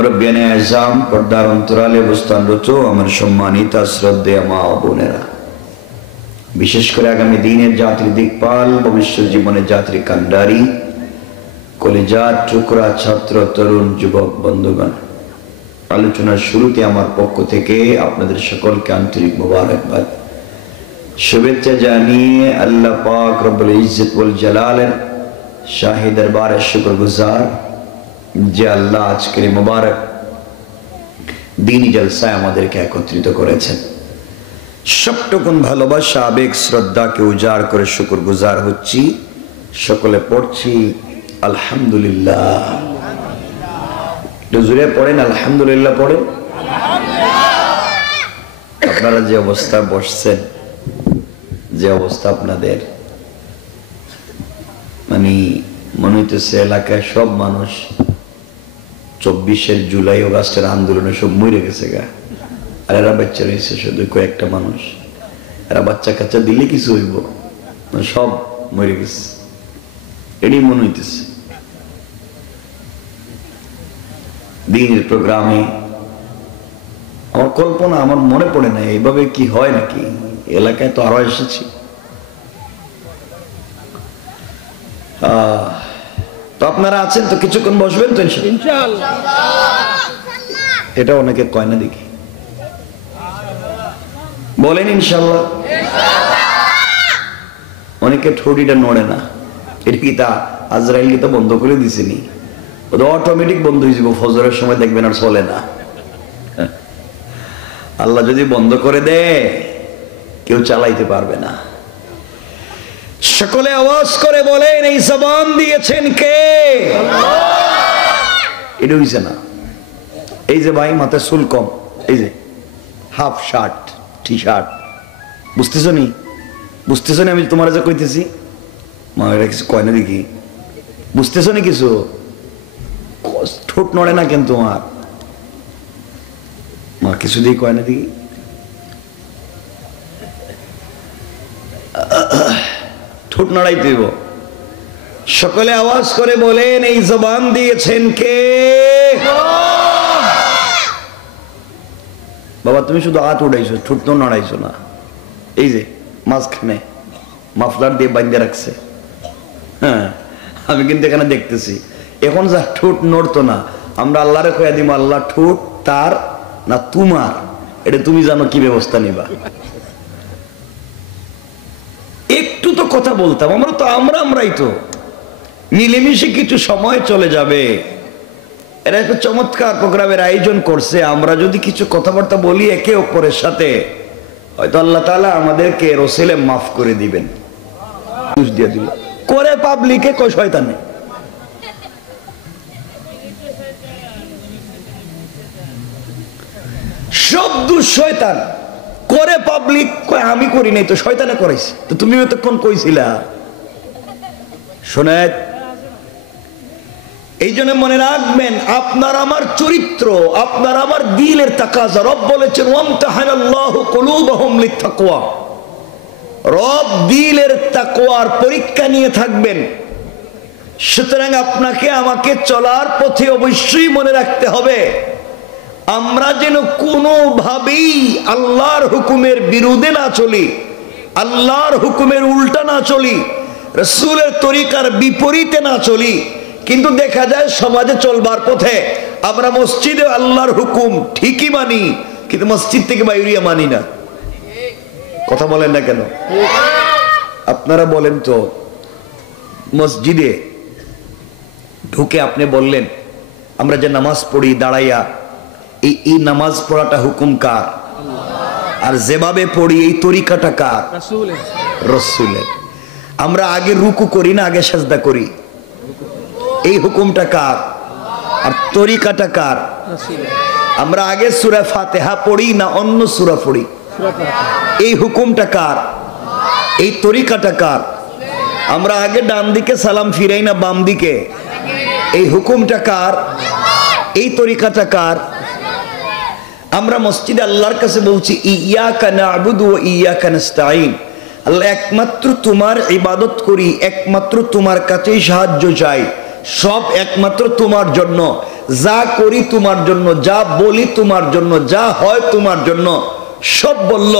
মুরব্বিয়ানে আযম, পর্দার অন্তরালে অবস্থানরত আমার সম্মানিত শ্রদ্ধেয় মা ও বোনেরা, বিশেষ করে আগামী দিনের জাতির দিকপাল, ভবিষ্যৎ জীবনের জাতির কান্ডারি, কলিজার টুকরা ছাত্র, তরুণ, যুবক বন্ধুগণ, আলোচনার শুরুতে আমার পক্ষ থেকে আপনাদের সকলকে আন্তরিক মোবারকবাদ, শুভেচ্ছা জানিয়ে আল্লাহ পাক রব্বুল ইজ্জত ওয়াল জালালের শাহী দরবারে শুকরগুজার যে আল্লাহ আজকের মোবারক দ্বীনি জলসায় আমাদেরকে একত্রিত করেছেন। সবটুকুন ভালোবাসা, আবেগ, শ্রদ্ধাকে উজাড় করে শুকরগুজার হচ্ছি। সকলে পড়ছি আলহামদুলিল্লাহ। জোরে পড়েন আলহামদুলিল্লাহ, পড়েন। আপনারা যে অবস্থা বসছেন, যে অবস্থা আপনাদের, মানে মনে হইতেছে এলাকায় সব মানুষ 24 জুলাই অগাস্টের আন্দোলনে সব মরে গেছে গা, আর এরা বাচ্চা রয়েছে শুধু কয়েকটা মানুষ। এরা বাচ্চা কাচ্চা দিলে কিছু হইব, সব মরে গেছে, এটাই মনে হইতেছে। দিনের প্রোগ্রামে আমার কল্পনা, আমার মনে পড়ে না এইভাবে কি হয় নাকি। এলাকায় তো আরো এসেছি, তো আপনারা আছেন তো, কিছুক্ষণ বসবেন তো ইনশাআল্লাহ। এটা অনেকে কয় না, দেখি বলেন ইনশাআল্লাহ। অনেকে ঠোঁটিটা নড়ে না, এটা কি তা আজরাইল কি তা বন্ধ করে দিছেনি? ওটা অটোমেটিক বন্ধ হয়ে যাবে, ফজরের সময় দেখবেন আর চলে না। আল্লাহ যদি বন্ধ করে দেয় কেউ চালাইতে পারবে না। সকলে আওয়াজ করে বলেন, এই জবান দিয়েছেন কে? এটা হইছে না। এই যে ভাই মাথায় চুল কম, এই যে হাফ শার্ট, টি শার্ট, বুঝতেছো নি? বুঝতেছো নি আমি তোমার যা কইতেছি? মা এটা কিছু কয় না দেখি, বুঝতেছো নি কিছু? ঠোঁট নড়ে না কেন তোমার? মা কিছু দিয়ে কয় না দেখি। ঠোঁট নড়াই দিব। সকলে আওয়াজ করে বলেন, এই জবান দিয়েছেন কে? বাবা তুমি শুধু হাত উঠাইছো, ঠোঁট তো নড়াইছো না। এই যে মাঝখানে মাফলার দিয়ে বাঁধে রাখছে, হ্যাঁ আমি কিন্তু এখানে দেখতেছি। এখন যা ঠোঁট নড়তো না, আমরা আল্লাহরে কইয়া দিব, আল্লাহ ঠোঁট তার না তোমার, এটা তুমি জানো কি ব্যবস্থা নিবা। একটু তো কথা বলতাম, আমরাই তো মিলেমিশে কিছু সময় চলে যাবে। এরা একটা চমৎকার প্রোগ্রামের আয়োজন করছে, আমরা যদি কিছু কথাবার্তা বলি একে অপরের সাথে, হয়তো আল্লাহ তাআলা আমাদেরকে রসুলে মাফ করে দিবেন। দিয়ে দিল করে পাবলিকে কয় শয়তানে, সব দোষ শয়তান করে, পাবলিক কয় আমি করি নাই তো শয়তানে করাইছে। তো তুমি এতক্ষণ কইছিলা। শোনে, এই জন্য মনে রাখবেন, আপনার আমার চরিত্র, আপনার আমার দিলের তাকাজা। রব বলেছেন ওয়ামতাহানাল্লাহু কুলুবাহুম লিত্তাকওয়া, রব দিলের তাকওয়ার পরীক্ষা নিয়ে থাকবেন। সুতরাং আপনাকে আমাকে চলার পথে অবশ্যই মনে রাখতে হবে, আমরা যেন কোনোভাবেই আল্লাহর হুকুমের বিরুদ্ধে না চলি, আল্লাহর হুকুমের উল্টা না চলি, রাসূলের তরিকার বিপরীতে না চলি। কিন্তু দেখা যায় সমাজে চলবার পথে আমরা মসজিদে আল্লাহর হুকুম ঠিকই মানি, কিন্তু মসজিদ থেকে বাইরে মানি না। কথা বলেন না কেন? আপনারা বলেন তো, মসজিদে ঢুকে আপনি বললেন আমরা যে নামাজ পড়ি দাঁড়াইয়া, এই নামাজ পড়াটা হুকুম কার? আর যেভাবে পড়ি এই তরিকাটা কার? রাসূলের। আমরা আগে রুকু করি না আগে সাজদা করি, এই হুকুমটা কার? আর তরিকাটা কার? আমরা আগে সূরা ফাতিহা পড়ি না অন্য সূরা পড়ি, এই হুকুমটা কার? এই তরিকাটা কার? আমরা আগে ডান দিকে সালাম ফিরাই না বাম দিকে, এই হুকুমটা কার? এই তরিকাটা কার? আমরা মসজিদে আল্লাহর কাছে বলছি ইয়াকা না'বুদু ওয়া ইয়াকা নাস্তাঈন, আল্লাহ একমাত্র তোমার ইবাদত করি, একমাত্র তোমার কাছেই সাহায্য চাই, সব একমাত্র তোমার জন্য, যা করি তোমার জন্য, যা বলি তোমার জন্য, যা হয় তোমার জন্য। সব বলল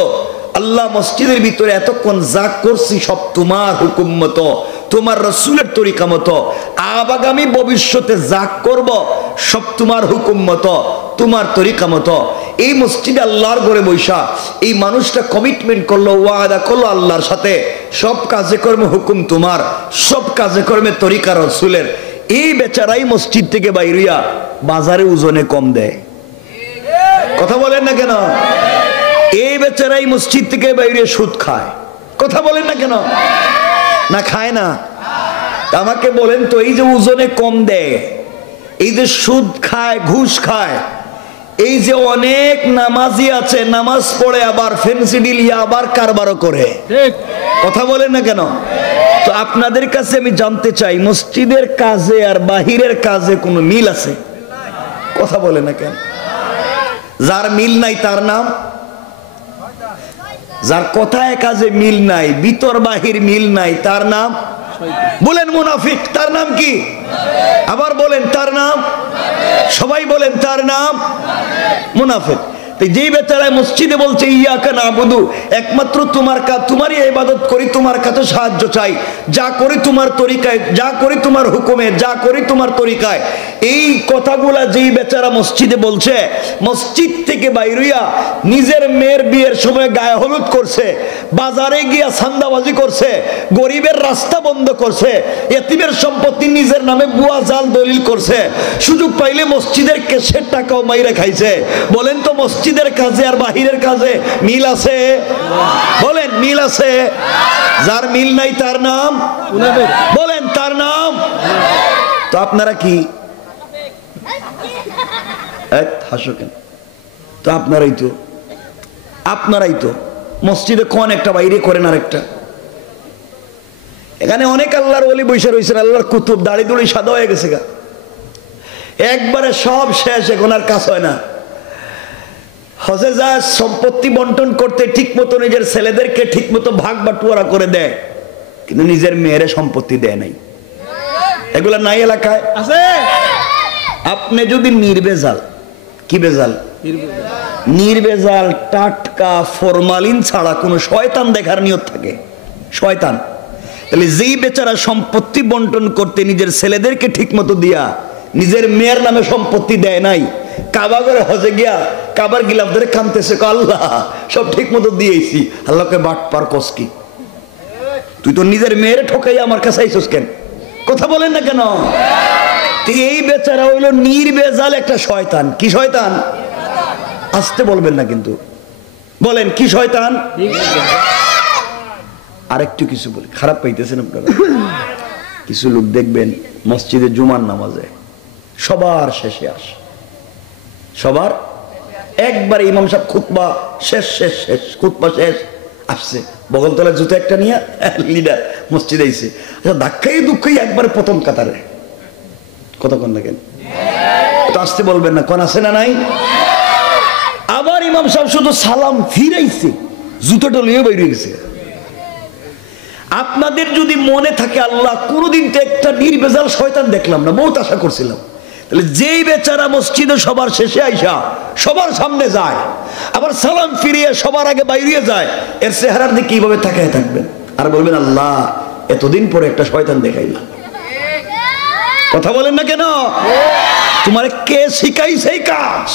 আল্লাহ মসজিদের ভিতরে এতক্ষণ যা করছি সব তোমার হুকুম মতো, তোমার রাসূলের তরিকা মতো, আগামী ভবিষ্যতে যা করব সব তোমার হুকুম মতো, তোমার তরিকা মতো। এই মসজিদে আল্লাহর ঘরে বৈশা এই মানুষটা কমিটমেন্ট করলো, ওয়াদা করলো আল্লাহর সাথে, সব কাজে কর্মে হুকুম তোমার, সব কাজে কর্মে তরিকা রাসূলের। এই বেচারাই মসজিদ থেকে বাইরিয়া বাজারে ওজনে কম দেয়। কথা বলেন না কেন? এই বেচারাই মসজিদ থেকে বাইরে সুদ খায়। কথা বলেন না কেন? না খায় না? আমাকে বলেন তো, এই যে ওজনে কম দেয়, এই যে সুদ খায়, ঘুষ খায়, এই যে অনেক নামাজি আছে নামাজ পড়ে আবার ফেন্সি ডিলিয়া আবার কারবারও করে, কথা বলেন না কেন? তো আপনাদের কাছে আমি জানতে চাই, মসজিদের কাজে আর বাহিরের কাজে কোনো মিল আছে? কথা বলেন না কেন? যার মিল নাই তার নাম, যার কথায় কাজে মিল নাই, ভিতর বাহির মিল নাই, তার নাম বলেন মুনাফিক। তার নাম কি? আবার বলেন তার নাম, সবাই বলেন তার নাম মুনাফিক। যেই বেচারায় মসজিদে বলছে ইয়াকা নাবুদু, একমাত্র তোমার কাজ, তোমারই ইবাদত করি, তোমার কাছে সাহায্য চাই, যা করি তোমার তরিকায়, যা করি তোমার হুকুমে, যা করি তোমার তরিকায়, এই কথাগুলা যেই বেচারা মসজিদে বলছে, মসজিদ থেকে বাইরিয়া নিজের মেয়ের বিয়ের সময় গায়ে হলুদ করছে, বাজারে গিয়া সান্দাবাজি করছে, গরিবের রাস্তা বন্ধ করছে, এতিমের সম্পত্তি নিজের নামে বুয়া জাল দলিল করছে, সুযোগ পাইলে মসজিদের কেশের টাকাও মাইরে খাইছে। বলেন তো মসজিদের কাজে আর বাহিরের কাজে মিল আছে? বলেন মিল আছে? যার মিল নাই তার নাম, বলেন তার নাম। তো আপনারা কি হাসো কেন? তো আপনারাই তো মসজিদে কোন একটা বাইরে করেন আরেকটা। এখানে অনেক আল্লাহর ওলি বসে রয়েছেন, আল্লাহর কুতুব, দাড়ি দুড়ি সাদা হয়ে গেছে গা, একবারে সব শেষ, এখন আর কাজ হয় না। হজে যা সম্পত্তি বন্টন করতে ঠিক মতো নিজের ছেলেদেরকে ঠিক মতো ভাগ বাটুয়ারা করে দেয়, কিন্তু নিজের মেয়েরে সম্পত্তি দেয় নাই। এগুলা নাই এলাকায় আছে? আপনি যদি নির্ভেজাল, কি ভেজাল? নির্ভেজাল টাটকা ফরমালিন ছাড়া কোনো শয়তান দেখার নিয়ত থাকে, শয়তান, তাহলে যেই বেচারা সম্পত্তি বন্টন করতে নিজের ছেলেদেরকে ঠিক মতো দিয়া নিজের মেয়ের নামে সম্পত্তি দেয় নাই, কাবা করে হজে গিয়া কাবার গিলাফ ধরে কাঁদতেছে, আল্লাহ সব ঠিক মতো দিয়েছি, আল্লাহকে বাট পার কস কি? তুই তো নিজের মেয়ের ঠকাই আমার কাছে আইসস কেন? কথা বলেন না কেন? এই বেচারা হইল নির্ভেজাল একটা শয়তান। কি শয়তান? আসতে বলবেন না কিন্তু, বলেন কি শয়তান? আরেকটু কিছু বলি, খারাপ পাইতেছেন আপনারা? কিছু লোক দেখবেন মসজিদে জুমার নামাজে সবার শেষে আসে, সবার একবার ইমাম সাহেব খুতবা শেষ শেষ শেষ, খুতবা শেষ, আসছে বগলতলার জুতো একটা নিয়ে লিডার মসজিদে আইছে, ধাক্কাই দুঃখাই একবার প্রথম কাতারে। কতক্ষণ দেখেন তো আসতে বলবেন না, কোন আছে না নাই? আবার ইমাম সাহেব শুধু সালাম ফিরাইছে, জুতোটা লিয়ে বাইরে গেছে। আপনাদের যদি মনে থাকে আল্লাহ কোনদিন তো একটা নির্ভেজাল শয়তান দেখলাম না, বহুত আশা করছিলাম, তাহলে যেই বেচারা মসজিদে সবার শেষে আইসা সবার সামনে যায়, আবার সালাম ফিরিয়ে সবার আগে বাইরে যায়, এর চেহারার দিকে কিভাবে তাকায় থাকবেন আর বলবেন আল্লাহ এতদিন পরে একটা শয়তান দেখাইলাম? কথা বলেন না কেন? তোমার কে শিখাই সেই কাজ?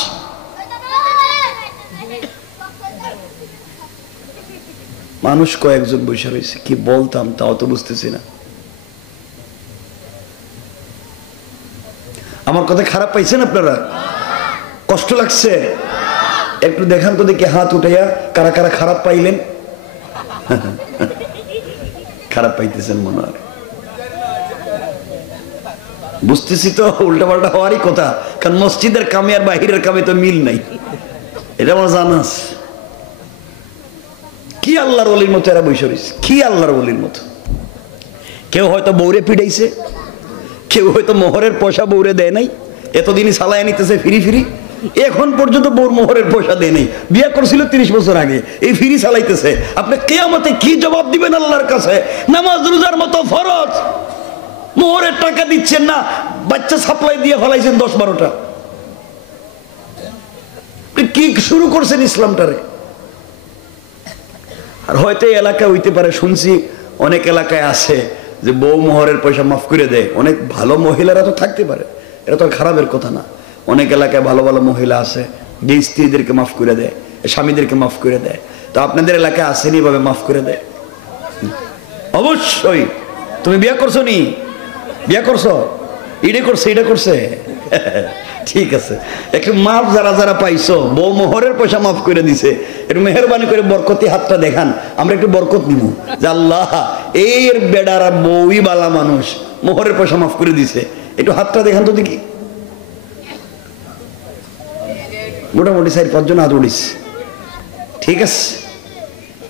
মানুষ কয়েকজন বসে রয়েছে, কি বলতাম তাও তো বুঝতেছি না। আমার কথা খারাপ পাইছেন আপনারা? কষ্ট লাগছে? একটু দেখান তো দেখি হাত উঠাইয়া কারা কারা খারাপ পাইলেন। খারাপ পাইতেছেন মনে হয়, বুঝতেছি তো উল্টাপাল্টা হওয়ারই কথা, কারণ মসজিদের কামে আর বাহিরের কামে তো মিল নাই, এটা আমার জানা আছে। কি আল্লাহর ওলির মতো এরা বসে রয়েছে, কি আল্লাহর ওলির মতো। কেউ হয়তো বউরে পিড়াইছে, কেউ হয়তো মোহরের পয়সা বউরে দেয় নাই, এতদিনই সালায় নিতেছে ফিরি ফিরি, এখন পর্যন্ত বউর মোহরের পয়সা দেয় নাই, বিয়ে করছিল 30 বছর আগে, এই ফিরি চালাইতেছে। আপনি কিয়ামতে কি জবাব দিবেন আল্লাহর কাছে? নামাজ রোজার মতো ফরজ মোহরের টাকা দিচ্ছেন না, বাচ্চা সাপ্লাই দিয়ে ফলাইছেন 10-12টা। কি শুরু করছেন ইসলামটারে? আর হয়তো এই এলাকায় হইতে পারে, শুনছি অনেক এলাকায় আছে যে বউ মোহরের পয়সা মাফ করে দেয়। অনেক ভালো মহিলারা তো থাকতে পারে, এটা তো খারাপের কথা না। অনেক এলাকায় ভালো ভালো মহিলা আছে যে স্ত্রীদেরকে মাফ করে দেয়, স্বামীদেরকে মাফ করে দেয়। তো আপনাদের এলাকায় আসেনি ভাবে মাফ করে দেয়? অবশ্যই। তুমি বিয়ে করছো নি? বিয়ে করছো? এটা করছে, এটা করছে, ঠিক আছে। একটু মাফ যারা যারা পাইছো, বউ মোহরের পয়সা মাফ করে দিছে, একটু মেহরবানি করে বরকতি হাতটা দেখান, আমরা একটু বরকত নিব। যে আল্লাহ এর বেডারা বউই বালা মানুষ, মোহরের পয়সা মাফ করে দিছে, একটু হাতটা দেখান তো দেখি। মোটামুটি 4-5 জন হাত উঠিস, ঠিক আছে।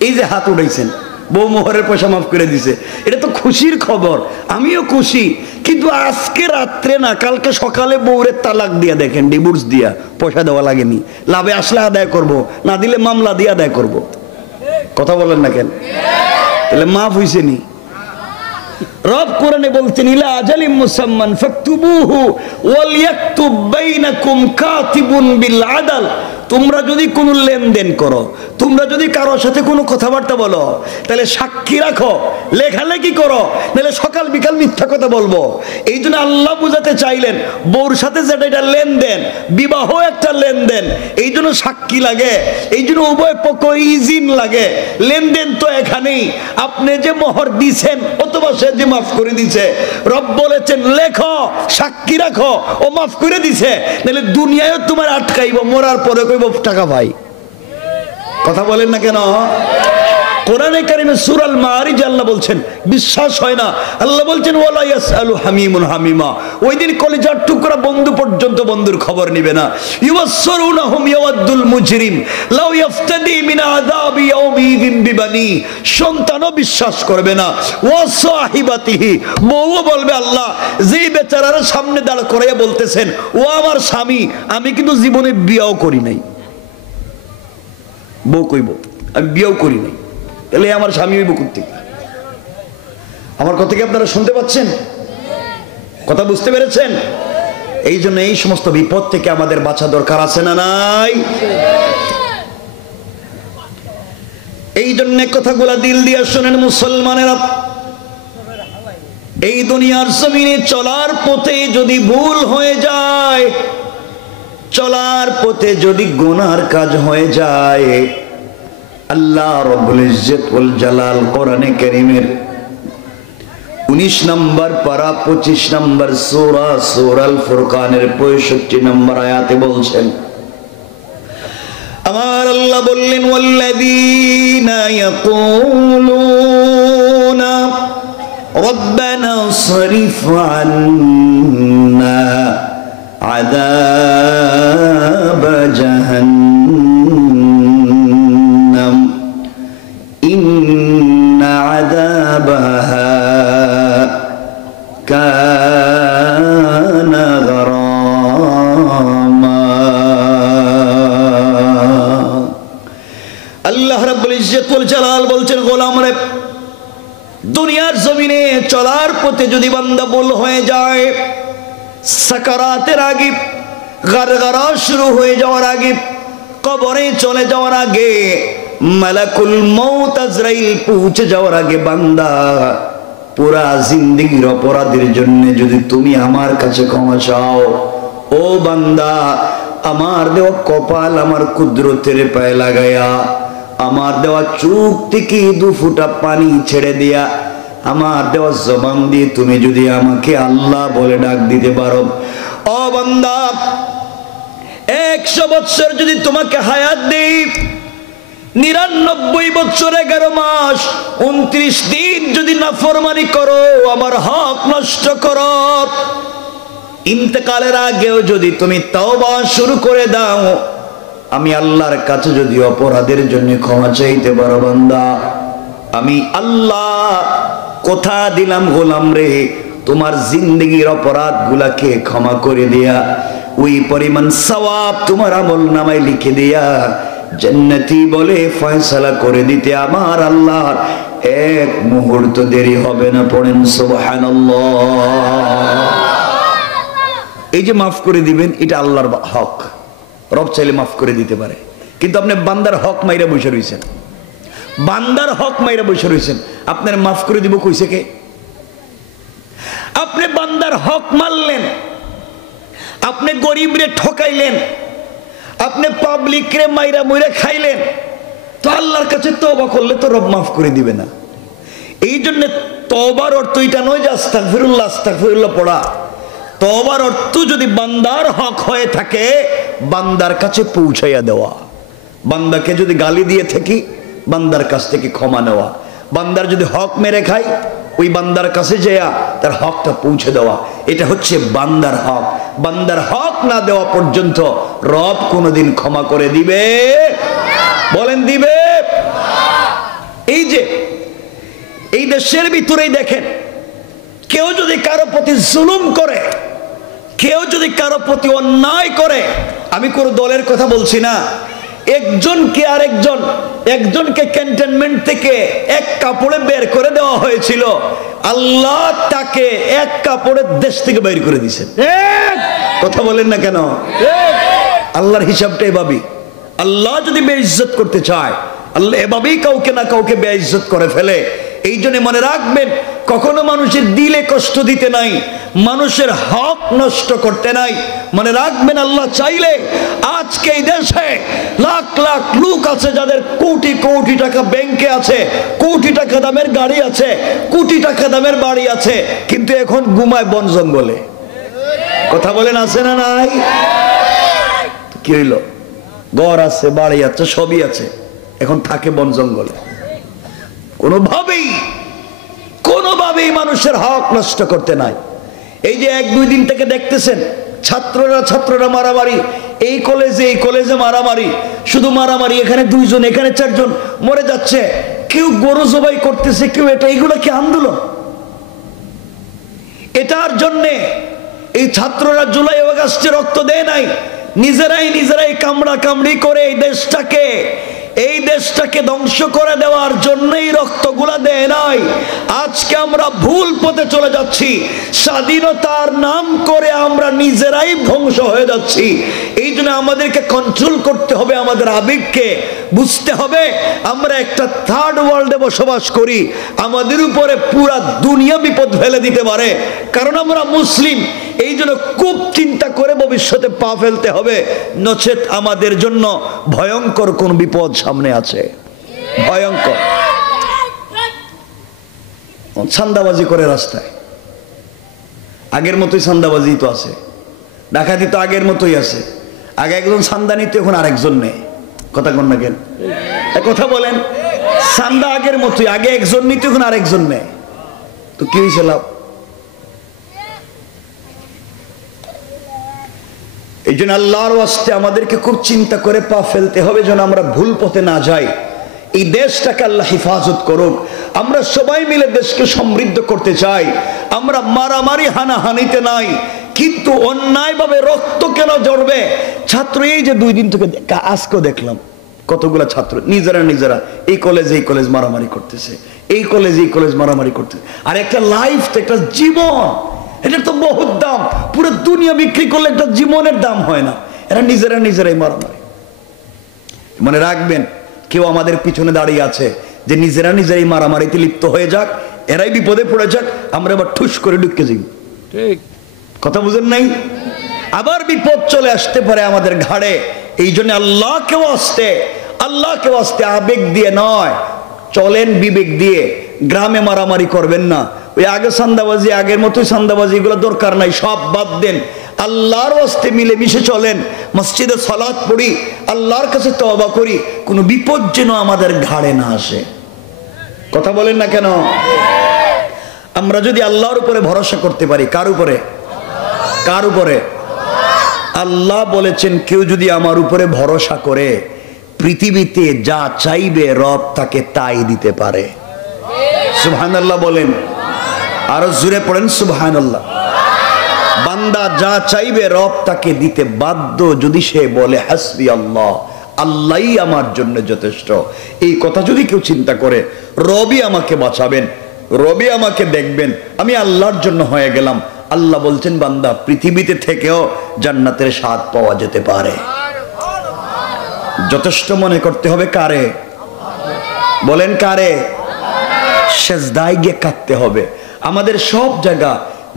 এই যে হাত উঠাইছেন, বউ মোহরের পয়সা মাফ করে দিছে, এটা তো খুশির খবর, আমিও খুশি। কিন্তু আজকে রাত্রে না, কালকে সকালে বউরের তালাক দিয়া দেখেন, ডিভোর্স দিয়া, পয়সা দেওয়া লাগেনি, লাভে আসলে আদায় করব, না দিলে মামলা দিয়ে আদায় করব। কথা বলেন না কেন? তাহলে মাফ হইছে নি? রব কোরআনে বলতেন ইলা আজালিম মুসাম্মান ফাকতুবুহু ওয়াল ইয়াকতুব বাইনাকুম কাতিবুন বিল আদল। তোমরা যদি কোনো লেনদেন করো, তোমরা যদি কারোর সাথে কোনো কথাবার্তা বলো, তাহলে সাক্ষী রাখো, লেখালেখি করো, নাহলে সকাল বিকাল মিথ্যা কথা বলবো। এই জন্য আল্লাহ বুঝাতে চাইলেন বউর সাথে যেটা এটা লেনদেন, বিবাহ একটা লেনদেন, এই জন্য সাক্ষী লাগে, এই জন্য উভয় পক্ষ ইজিন লাগে। লেনদেন তো এখানেই, আপনি যে মোহর দিছেন অথবা সে যে মাফ করে দিছে, রব বলেছেন লেখো, সাক্ষী রাখো, ও মাফ করে দিছে, নাহলে দুনিয়ায় তোমার আটকাইব, মরার পরে টাকা ভাই। কথা বলেন না কেন? কোরআনে কারিমে সূরা আল মাআরিজ আল্লাহ বলছেন, বিশ্বাস হয় না, আল্লাহ বলছেন ওয়ালা ইয়াসআলু হামিমুন হামিমা। ওই দিন কলিজার টুকরা বন্ধু পর্যন্ত বন্ধুর খবর নিবে না। ইউয়াসসিরুনাহুম ইয়াওয়াদুল মুজরিম লাউ ইফতাদি মিন আযাবি ইয়াউমিযিন বিবানি। সন্তানও বিশ্বাস করবে না, ওয়া সাহিবাতিহি, বউও বলবে আল্লাহ যে বেচারার সামনে দাঁড় করাইয়া বলতেছেন ও আমার স্বামী, আমি কিন্তু জীবনে বিয়েও করি নাই। বউ কইব আমি বিয়েও করি নাই, তাহলে আমার স্বামী হইব কোত্থেকে? আমার কথা কি আপনারা শুনতে পাচ্ছেন? কথা বুঝতে পেরেছেন? এই জন্য এই সমস্ত বিপদ থেকে আমাদের বাঁচা দরকার আছে না নাই? এই জন্য কথাগুলা দিল দিয়ে শোনেন মুসলমানেরা। এই দুনিয়ার জমিনে চলার পথে যদি ভুল হয়ে যায়, চলার পথে যদি গুনার কাজ হয়ে যায়, আল্লাহ রাব্বুল ইজ্জত ওয়াল জালাল কোরআনে কারীমের 19 নম্বর পারা 25 নম্বর সূরা সূরাল ফুরকানের 65 নম্বর আয়াতে বলছেন, আমার আল্লাহ বললেন ওয়াল্লাযীনা ইয়াকুলুনা রব্বানা সরিফ আন্না আযাব জাহান্নাম ইন্না আযাবাহা কানা গরামা। আল্লাহ রাব্বুল ইজ্জত ওয়াল জালাল বলছেন, গোলামরে দুনিয়ার জমিনে চলার পথে যদি বান্দা ভুল হয়ে যায়, সাকারাতের আগে, গারগারা শুরু হয়ে যাওয়ার আগে, কবরে চলে যাওয়ার আগে, মালাকুল মউত আজরাইল পৌঁছে যাওয়ার আগে, বান্দা পুরা জিন্দেগীর অপরাধের জন্য যদি তুমি আমার কাছে ক্ষমা চাও, ও বান্দা আমার দেওয়া কপাল আমার কুদরতের পায়ে লাগায়া, আমার দেওয়া চোখ থেকে 2 ফোঁটা পানি ছেড়ে দিয়া, আমার দেওয়া জবান দিয়ে তুমি যদি আমাকে আল্লাহ বলে ডাক দিতে পারো, ও বান্দা 100 বছর যদি তোমাকে হায়াত দেই, 99 বছর 11 মাস 29 দিন যদি নাফরমানি করো, আমার হক নষ্ট করো, ইন্তেকালের আগেও যদি তুমি তওবা শুরু করে দাও, আমি আল্লাহর কাছে যদি অপরাধের জন্য ক্ষমা চাইতে পারো, বান্দা আমি আল্লাহ কথা দিলাম গোলাম রে, তোমার জিন্দেগীর অপরাধ গুলাকে ক্ষমা করে দিয়া ওই পরিমাণ সওয়াব তোমার আমল নামায় লিখে দিয়া জান্নাতি বলে ফয়সালা করে দিতে আমার আল্লাহর এক মুহূর্ত দেরি হবে না। পড়েন সুবহানাল্লাহ। এই যে মাফ করে দিবেন, এটা আল্লাহর হক। রব চাইলে মাফ করে দিতে পারে, কিন্তু আপনি বান্দার হক মাইরা বসে রয়েছেন, বান্দার হক মাইরা বসে রয়েছেন। আপনার মাফ করে দিব কইছে কে? আপনি বান্দার হক মারলেন, আপনি গরিবরে ঠকাইলেন, আপনি পাবলিক রে মাইরা মইরা খাইলেন, তো আল্লাহর কাছে তওবা করলে তো রব মাফ করে দিবে না। এই জন্য তওবার অর্থ এটা নয় যে আস্তাগফিরুল্লাহ আস্তাগফিরুল্লাহ পড়া। তওবার অর্থ যদি বান্দার হক হয়ে থাকে, বান্দার কাছে পৌঁছাইয়া দেওয়া। বান্দাকে যদি গালি দিয়ে থাকি, বান্দার কাছ থেকে ক্ষমা নেওয়া। বান্দার যদি হক মেরে খাই, ওই বান্দার কাছে যেয়া তার হকটা পৌঁছে দেওয়া। এটা হচ্ছে বান্দার হক। বান্দার হক না দেওয়া পর্যন্ত রব কোনোদিন ক্ষমা করে দিবে? বলেন দিবে? এই যে এই দেশের ভিতরেই দেখেন, কেউ যদি কারো প্রতি জুলুম করে, কেউ যদি কারো প্রতি অন্যায় করে, আমি কোন দলের কথা বলছি না, একজনকে একজনকে ক্যান্টনমেন্ট থেকে এক কাপড়ে বের করে দেওয়া হয়েছিল, আল্লাহ তাকে এক কাপড়ে দেশ থেকে বের করে দিয়েছেন। কথা বলেন না কেন? আল্লাহর হিসাবটা এভাবেই। আল্লাহ যদি বেইজ্জত করতে চায়, আল্লাহ এভাবেই কাউকে না কাউকে বেইজ্জত করে ফেলে। এই জন্য মনে রাখবেন, কখনো মানুষের দিলে কষ্ট দিতে নাই, মানুষের হক নষ্ট করতে নাই। মনে রাখবেন, আল্লাহ চাইলে আজকে এই দেশে লাখ লাখ লোক আছে যাদের কোটি কোটি টাকা ব্যাংকে আছে, কোটি টাকা দামের গাড়ি আছে, কোটি টাকা দামের বাড়ি আছে, কিন্তু এখন ঘুমায় বন জঙ্গলে। কথা বলেন, আছে না নাই? কি হইল? ঘর আছে, বাড়ি আছে, সবই আছে, এখন থাকে বন জঙ্গলে। কোনোভাবেই মানুষের হক নষ্ট করতে নাই। এই যে এক দুই দিন থেকে দেখতেছেন ছাত্ররা মারামারি, এই কলেজে মারামারি, শুধু মারামারি, এখানে দুইজন এখানে চারজন মরে যাচ্ছে, কেউ গরু জবাই করতেছে, কেউ এটা। এইগুলো কি আন্দোলন? এটার জন্যে এই ছাত্ররা জুলাই আগস্টে রক্ত দেয় নাই, নিজেরাই কামড়া কামড়ি করে এই দেশটাকে ধ্বংস করে দেওয়ার জন্যই রক্তগুলা দেয় নাই। আজকে আমরা ভুল পথে চলে যাচ্ছি, স্বাধীনতার নাম করে আমরা নিজেরাই ধ্বংস হয়ে যাচ্ছি। এই জন্য আমাদেরকে কন্ট্রোল করতে হবে, আমাদের আবেগকে বুঝতে হবে। আমরা একটা থার্ড ওয়ার্ল্ডে বসবাস করি, আমাদের উপরে পুরা দুনিয়া বিপদ ফেলে দিতে পারে, কারণ আমরা মুসলিম। এই জন্য খুব চিন্তা করে ভবিষ্যতে পা ফেলতে হবে, নচেত আমাদের জন্য ভয়ঙ্কর কোন বিপদ সামনে আছে, ভয়ঙ্কর। চাঁদাবাজি করে রাস্তায়, আগের মতোই চাঁদাবাজি তো আছে, ডাকাতি তো আগের মতোই আছে। আগে একজন চাঁদা নিত, এখন আরেকজন নেই। কথা কন না কেন? কথা বলেন। চাঁদা আগের মতোই, আগে একজন নিত, এখন আরেকজন নেই, তো কি হয়েছে লাভ? এই জন্য আল্লাহর ওয়াস্তে আমাদেরকে খুব চিন্তা করে পা ফেলতে হবে যেন আমরা ভুল পথে না যাই। এই দেশটাকে আল্লাহ হেফাজত করুক। আমরা সবাই মিলে দেশকে সমৃদ্ধ করতে চাই। আমরা মারামারি হানাহানিতে নাই, কিন্তু অন্যায়ভাবে রক্ত কেন ঝরবে? ছাত্র এই যে দুই দিন থেকে আজকেও দেখলাম কতগুলা ছাত্র নিজেরা এই কলেজ মারামারি করতেছে, এই কলেজ মারামারি করতেছে। আর একটা লাইফ তো, একটা জীবন, এটা তো বহুত দাম। পুরো দুনিয়া বিক্রি করলে একটা জীবনের দাম হয় না। এরা নিজেরাই মারামারি। মনে রাখবেন, কেউ আমাদের পিছনে দাঁড়িয়ে আছে যে নিজেরাই মারামারিতে লিপ্ত হয়ে যাক, এরাই বিপদে পড়ে যাক, আমরা আবার ঠুস করে ঢুকে যাই। ঠিক কথা বুঝেন নাই? আবার বিপদ চলে আসতে পারে আমাদের ঘাড়ে। এই জন্য আল্লাহকে ওয়াস্তে আবেগ দিয়ে নয়, চলেন বিবেক দিয়ে। গ্রামে মারামারি করবেন না, ওই আগে চাঁদাবাজি, আগের মতোই চাঁদাবাজি, এগুলো দরকার নাই, সব বাদ দেন। আল্লাহর ওয়াস্তে মিলেমিশে চলেন, মসজিদে সালাত পড়ি, আল্লাহর কাছে তওবা করি, কোনো বিপদ যেন আমাদের ঘাড়ে না আসে। কথা বলেন না কেন? আমরা যদি আল্লাহর উপরে ভরসা করতে পারি, কার উপরে? আল্লাহ বলেছেন, কেউ যদি আমার উপরে ভরসা করে, পৃথিবীতে যা চাইবে রব তাকে তাই দিতে পারে। সুবহানাল্লাহ বলেন, আরো জোরে পড়েন সুবহানাল্লাহ। বান্দা যা চাইবে রব তাকে দিতে বাধ্য, যদি সে বলে হাসবি আল্লাহ, আল্লাহই আমার জন্য যথেষ্ট। এই কথা যদি কেউ চিন্তা করে, রবি আমাকে বাঁচাবেন, রবি আমাকে দেখবেন, আমি আল্লাহর জন্য হয়ে গেলাম। আল্লাহ বলছেন, বান্দা পৃথিবীতে থেকেও জান্নাতের স্বাদ পাওয়া যেতে পারে। যথেষ্ট মনে করতে হবে কারে? বলেন কারে? সেজদায় গিয়ে কাঁদতে হবে। আমাদের সব জায়গা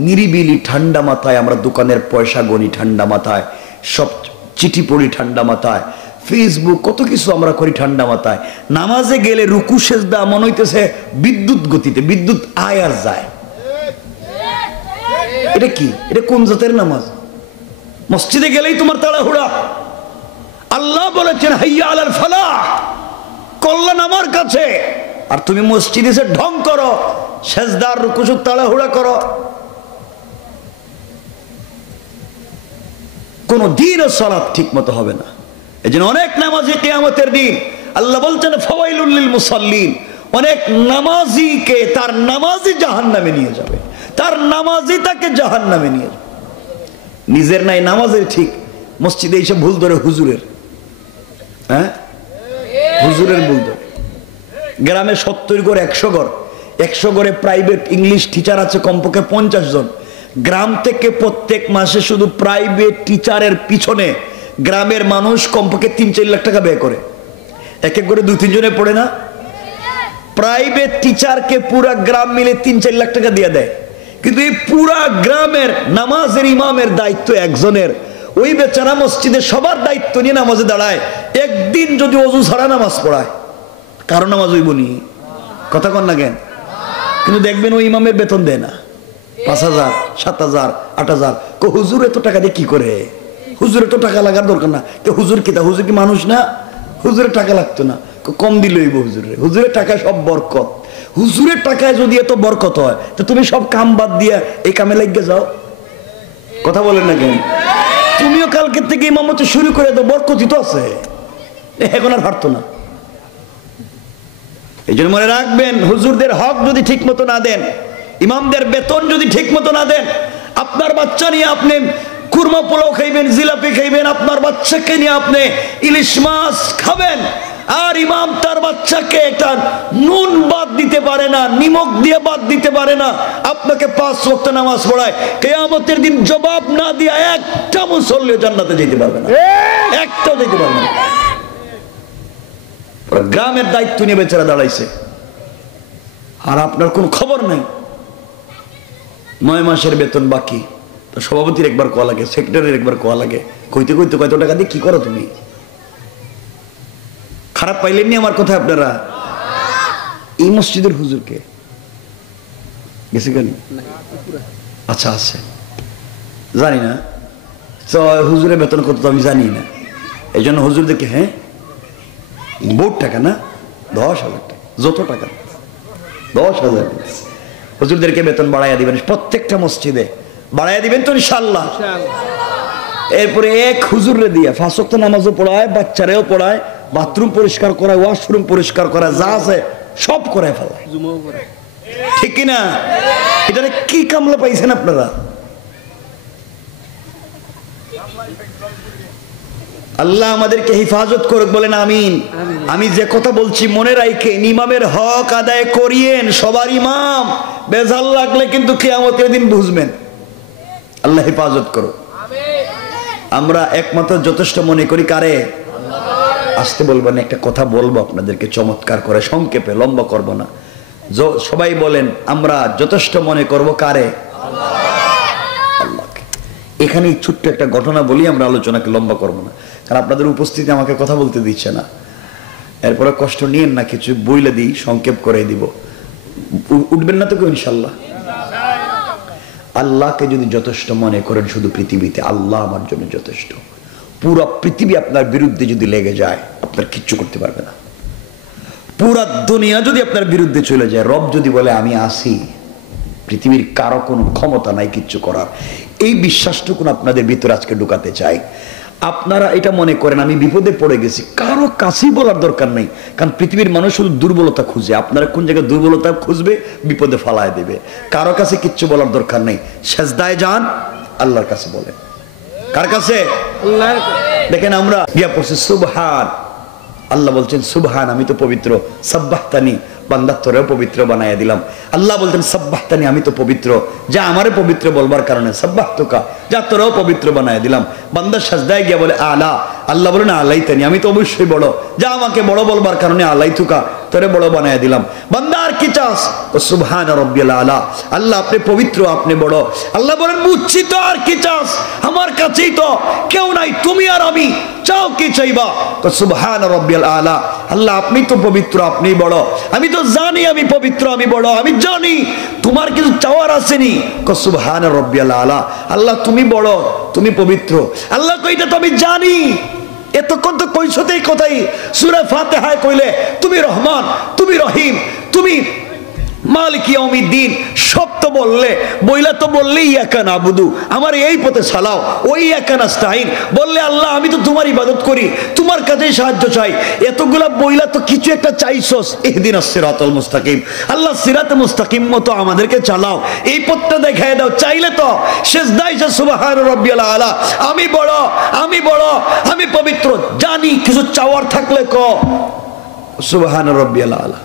নিরিবিলি ঠান্ডা মাথায়, আমরা দোকানের পয়সা গনি ঠান্ডা মাথায়, সব চিঠি পড়ি ঠান্ডা মাথায়, ফেসবুক কত কিছু আমরা করি ঠান্ডা মাথায়। নামাজে গেলে রুকু সেজদা মনে হইতেছে বিদ্যুৎ গতিতে, বিদ্যুৎ আয় আর যায়। এটা কি? এটা কোন জাতের নামাজ? মসজিদে গেলেই তোমার তাড়াহুড়া। আল্লাহ বলেছেন হাইয়া আলাল ফালাহ, কল্যাণ আমার কাছে, আর তুমি মসজিদে এসে ঢং করো, সেজদার রুকু তাড়াহুড়া করো। কোন দিনও সালাত ঠিক মতো হবে না। এই জন্য অনেক নামাজি কিয়ামতের দিন আল্লাহ বলছেন ফাওয়াইলুল লিল মুসাল্লিন, অনেক নামাজিকে তার নামাজি জাহান্নামে নিয়ে যাবে, তার নামাজি তাকে জাহান্নামে নিয়ে যাবে। নিজের নাই নামাজের ঠিক, মসজিদে এসে ভুল ধরে হুজুরের, হ্যাঁ হুজুরের ভুল ধরে। গ্রামে 70 ঘর 100 ঘর, 100 ঘরে প্রাইভেট ইংলিশ টিচার আছে কমপক্ষে 50 জন। গ্রাম থেকে প্রত্যেক মাসে শুধু প্রাইভেট টিচারের পিছনে গ্রামের মানুষ কমপক্ষে 3-4 লাখ টাকা ব্যয় করে। এক এক করে 2-3 জনে পড়ে না? প্রাইভেট টিচারকে পুরা গ্রাম মিলে 3-4 লাখ টাকা দিয়ে দেয়, কিন্তু এই পুরা গ্রামের নামাজের ইমামের দায়িত্ব একজনের। ওই বেচারা মসজিদে সবার দায়িত্ব নিয়ে নামাজে দাঁড়ায়। একদিন যদি ওযু ছাড়া নামাজ পড়ায়, কারো নামাজ হইব নি? কথা কন না কেন? কিন্তু দেখবেন ওই ইমামের বেতন দেয় না, 5,000, 7,000, 8,000। হুজুর এত টাকা দিয়ে কি করে? হুজুরে তো টাকা লাগার দরকার না। হুজুর কি তা? হুজুর কি মানুষ না? হুজুরের টাকা লাগতো না, কম দিল হইব হুজুরে। হুজুরের টাকায় সব বরকত। হুজুরের টাকায় যদি এত বরকত হয়, তো তুমি সব কাম বাদ দিয়ে এই কামে লাগিয়ে যাও। কথা বলেন না কেন? তুমিও কালকে থেকে ইমামতি শুরু করে দাও, বরকতই তো আছে, এখন আর হারতো না। এই জন্য মনে রাখবেন, হুজুরদের হক যদি ঠিক মতো না দেন, ইমামদের বেতন যদি ঠিক মতো না দেন, আপনার বাচ্চা নিয়ে আপনি কুরমা পোলাও খাইবেন, জিলাপি খাইবেন, আপনার বাচ্চাকে নিয়ে আপনি ইলিশ মাছ খাবেন, আর ইমাম তার বাচ্চাকে একটা নুন বাদ দিতে পারে না, নিমক দিয়ে বাদ দিতে পারে না, আপনাকে 5 ওয়াক্ত নামাজ পড়ায়, কিয়ামতের দিন জবাব না দিয়ে একটা মুসল্লিও জান্নাতে যেতে পারবে না, একটাও যেতে পারবে না। গ্রামের দায়িত্ব নিয়ে বেচারা দাঁড়াইছে, আর আপনার কোন খবর নাই। 9 মাসের বেতন বাকি, তো সভাপতির একবার কোয়া লাগে, সেক্রেটারির একবার কোয়া লাগে, কইতে কইতে কত টাকা দিয়ে কি করো তুমি? খারাপ পাইলেননি আমার কথা আপনারা? এই মসজিদের হুজুরকে গেছে কেন? আচ্ছা আছে, জানি না তো হুজুরের বেতন কত আমি জানি না। এই জন্য হুজুরদেরকে, হ্যাঁ বহুত টাকা না, 10,000 টাকা, যত টাকা 10,000, হুজুরদেরকে বেতন বাড়াইয়া দিবেন, প্রত্যেকটা মসজিদে বাড়াইয়া দিবেন তো ইনশাআল্লাহ। এরপরে এক হুজুরে দিয়ে 5 ওয়াক্ত নামাজও পড়ায়, বাচ্চারেও পড়ায়, বাথরুম পরিষ্কার করায়, ওয়াশরুম পরিষ্কার করায়, যা আছে সব করায় ফেলায়, ঠিক কিনা? এটা কি কামলা পাইছেন আপনারা? আল্লাহ আমাদেরকে হেফাজত করুক, বলেন আমিন। আমি যে কথা বলছি মনে রাখেন, ইমামের হক আদায় করিয়েন, সবার ইমাম। বেজাল লাগলে কিন্তু কিয়ামতের দিন বুঝবেন। আল্লাহ হেফাজত করুক। আমরা একমাত্র যথেষ্ট মনে করি কারে? আসতে বলবেন, একটা কথা বলবো আপনাদেরকে চমৎকার করে, সংক্ষেপে, লম্বা করব না। সবাই বলেন, আমরা যথেষ্ট মনে করব কারে? আল্লাহকে। এখানে ছোট্ট একটা ঘটনা বলি, আমরা আলোচনাকে লম্বা করব না, কারণ আপনাদের উপস্থিতি আমাকে কথা বলতে দিচ্ছে না। এরপরে কষ্ট নিয়েন না, কিছু বইলে দিই, সংক্ষেপ করে দিব, উঠবেন না তো কেউ ইনশাল্লাহ। আল্লাহকে যদি যথেষ্ট মনে করেন শুধু পৃথিবীতে, আল্লাহ আমার জন্য যথেষ্ট। পুরো পৃথিবী আপনার বিরুদ্ধে যদি লেগে যায়, আপনার কিচ্ছু করতে পারবে না। পুরা দুনিয়া যদি আপনার বিরুদ্ধে চলে যায়, রব যদি বলে আমি আসি, পৃথিবীর কারো কোনো ক্ষমতা নাই কিচ্ছু করার। এই বিশ্বাসটুকু আপনাদের ভিতরে আজকে ঢুকাতে চাই। আপনারা এটা মনে করেন আমি বিপদে পড়ে গেছি, কারো কাছেই বলার দরকার নেই, কারণ পৃথিবীর মানুষ শুধু দুর্বলতা খুঁজে। আপনারা কোন জায়গায় দুর্বলতা খুঁজবে, বিপদে ফালায় দেবে। কারো কাছে কিচ্ছু বলার দরকার নেই, সেজদায় যান, আল্লাহর কাছে বলেন। কার কাছে? দেখেন আমরা গিয়া পড়ছি সুবহান আল্লাহ বলছেন সুবহান, আমি তো পবিত্র। সাব্বাহতানি, বান্দা তোরেও পবিত্র বানাইয়া দিলাম। আল্লাহ বলতেন সাব্বাহতানি, আমি তো পবিত্র, যা আমারে পবিত্র বলবার কারণে সাব্বাহতুকা, যা তোরেও পবিত্র বানাইয়া দিলাম। বান্দা সাজদায় গিয়া বলে আলা, আল্লাহ বলেন আলাইতানি, আমি তো অবশ্যই বড়, যা আমাকে বড় বলবার কারণে আলাইতুকা, তোরে বড় বানাইয়া দিলাম। বান্দা আর কি চাস? ও সুবহান রাব্বিয়াল আলা, আল্লাহ আপনি পবিত্র, আপনি বড়। আল্লাহ বলেন বুঝছি তো, আর কি চাস? আমার কাছেই তো কেউ নাই, তুমি আর আমি, চাও কি চাইবা? তো সুবহান রাব্বিয়াল আলা, আল্লাহ আপনি তো পবিত্র, আপনি বড়। আমি তো জানি আমি পবিত্র, আমি বড়, আমি জানি তোমার কিছু চাওয়ার আসেনি। সুবহান রাব্বিয়াল আলা, আল্লাহ তুমি বড়, তুমি পবিত্র। আল্লাহ কইটা তো আমি জানি, এতক্ষণ তো কইছতেই কথাই সূরা ফাতিহায় কইলে তুমি রহমান, তুমি রহিম, তুমি মালিক ইয়াউমিদ্দিন, সব তো বললে, বইলা তো বললে ইয়াকা নাবুদু, আমার এই পথে চালাও, ওই ইয়াকা নাস্তাইন বললে আল্লাহ আমি তো তোমার ইবাদত করি, তোমার কাছেই সাহায্য চাই। এতগুলা বইলা তো কিছু একটা চাইছস, ইহদিনাস সিরাতাল মুস্তাকিম, আল্লাহ সিরাতে মুস্তাকিম মতো আমাদেরকে চালাও, এই পথটা দেখায় দাও। চাইলে তো সিজদায় যে সুবহান রাব্বিয়াল আলা, আমি বড়, আমি বড়, আমি পবিত্র, জানি কিছু চাওয়ার থাকলে ক সুবহান রাব্বিয়াল আলা,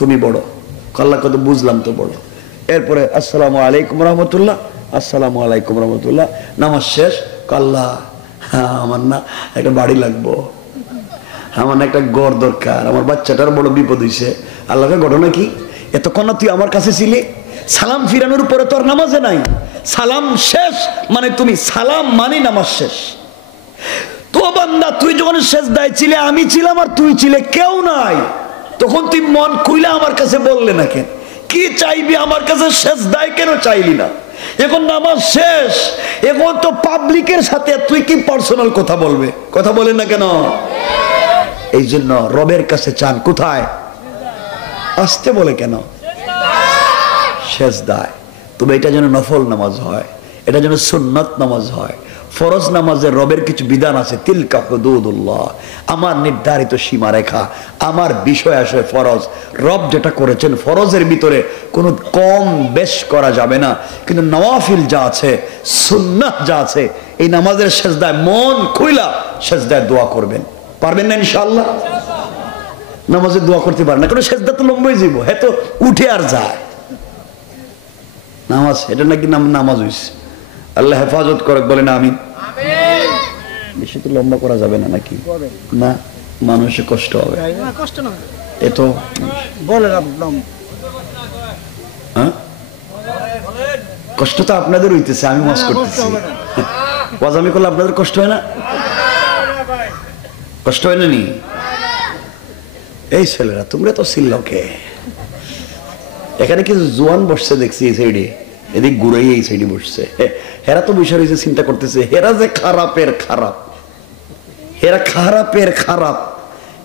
তুমি বড়। আল্লাহ কত বুঝলাম তো বড়। এরপরে আসসালামু আলাইকুম রহমতুল্লাহ, আসসালামু আলাইকুম রহমতুল্লাহ, নামাজ শেষ। আল্লাহ আমার না একটা বাড়ি লাগবো, আমার না একটা ঘর দরকার, আমার বাচ্চাটার বড় বিপদ হইছে। আল্লাহকে ঘটনা কি? এতক্ষণ তুই আমার কাছে ছিলি, সালাম ফিরানোর পরে তোর নামাজে নাই, সালাম শেষ মানে তুমি সালাম মানে নামাজ শেষ। তো বান্দা তুই যখন সেজদায় ছিলে, আমি ছিলাম আর তুই ছিলে, কেউ নাই, তখন তুই মন খুইলা আমার কাছে বললে না কেন? কি চাইবি আমার কাছে? সেজদায় কেন চাইলি না? এখন নামাজ শেষ, এখন তো পাবলিকের সাথে তুই কি পার্সোনাল কথা বলবে? কথা বলেন না কেন? এই জন্য রবের কাছে চান কোথায়? আসতে বলে কেন? সেজদায়। তবে এটা যেন নফল নামাজ হয়, এটা যেন সুন্নাত নামাজ হয়। ফরজ নামাজের রবের কিছু বিধান আছে, তিলকা হুদুদুল্লাহ, আমার নির্ধারিত সীমারেখা, আমার বিষয় আসে ফরজ। রব যেটা করেছেন ফরজের ভিতরে কোনো কম বেশ করা যাবে না। কিন্তু নওয়াফিল যা আছে, সুন্নাত যা আছে, এই নামাজের সেজদায় মন খুইলা সেজদায় দোয়া করবেন। পারবেন না ইনশাআল্লাহ? নামাজে দোয়া করতে পারেন না, কারণ সেজদা তো লম্বাই যাইব, হ্যাঁ তো উঠে আর যায় নামাজ, এটা নাকি নামাজ হইছে। আল্লাহ হেফাজত করে, বলেন আমিন। বেশি তো লম্বা করা যাবে না নাকি? না, মানুষের কষ্ট হবে। এত কষ্ট তো আপনাদের হইতেছে, আমি মাস করতেছি। ওয়াজ আমি করলে আপনাদের কষ্ট হয় না? কষ্ট হয় না নি? এই ছেলেরা তোমরা তো সিল্লকে, এখানে কিছু জোয়ান বসছে দেখছি এই সাইডে, এদিক ঘুরাই এই সাইডে বসছে। হেরা তো বিষয় হয়েছে, চিন্তা করতেছে হেরা যে খারাপের খারাপ, হেরা খারাপের খারাপ।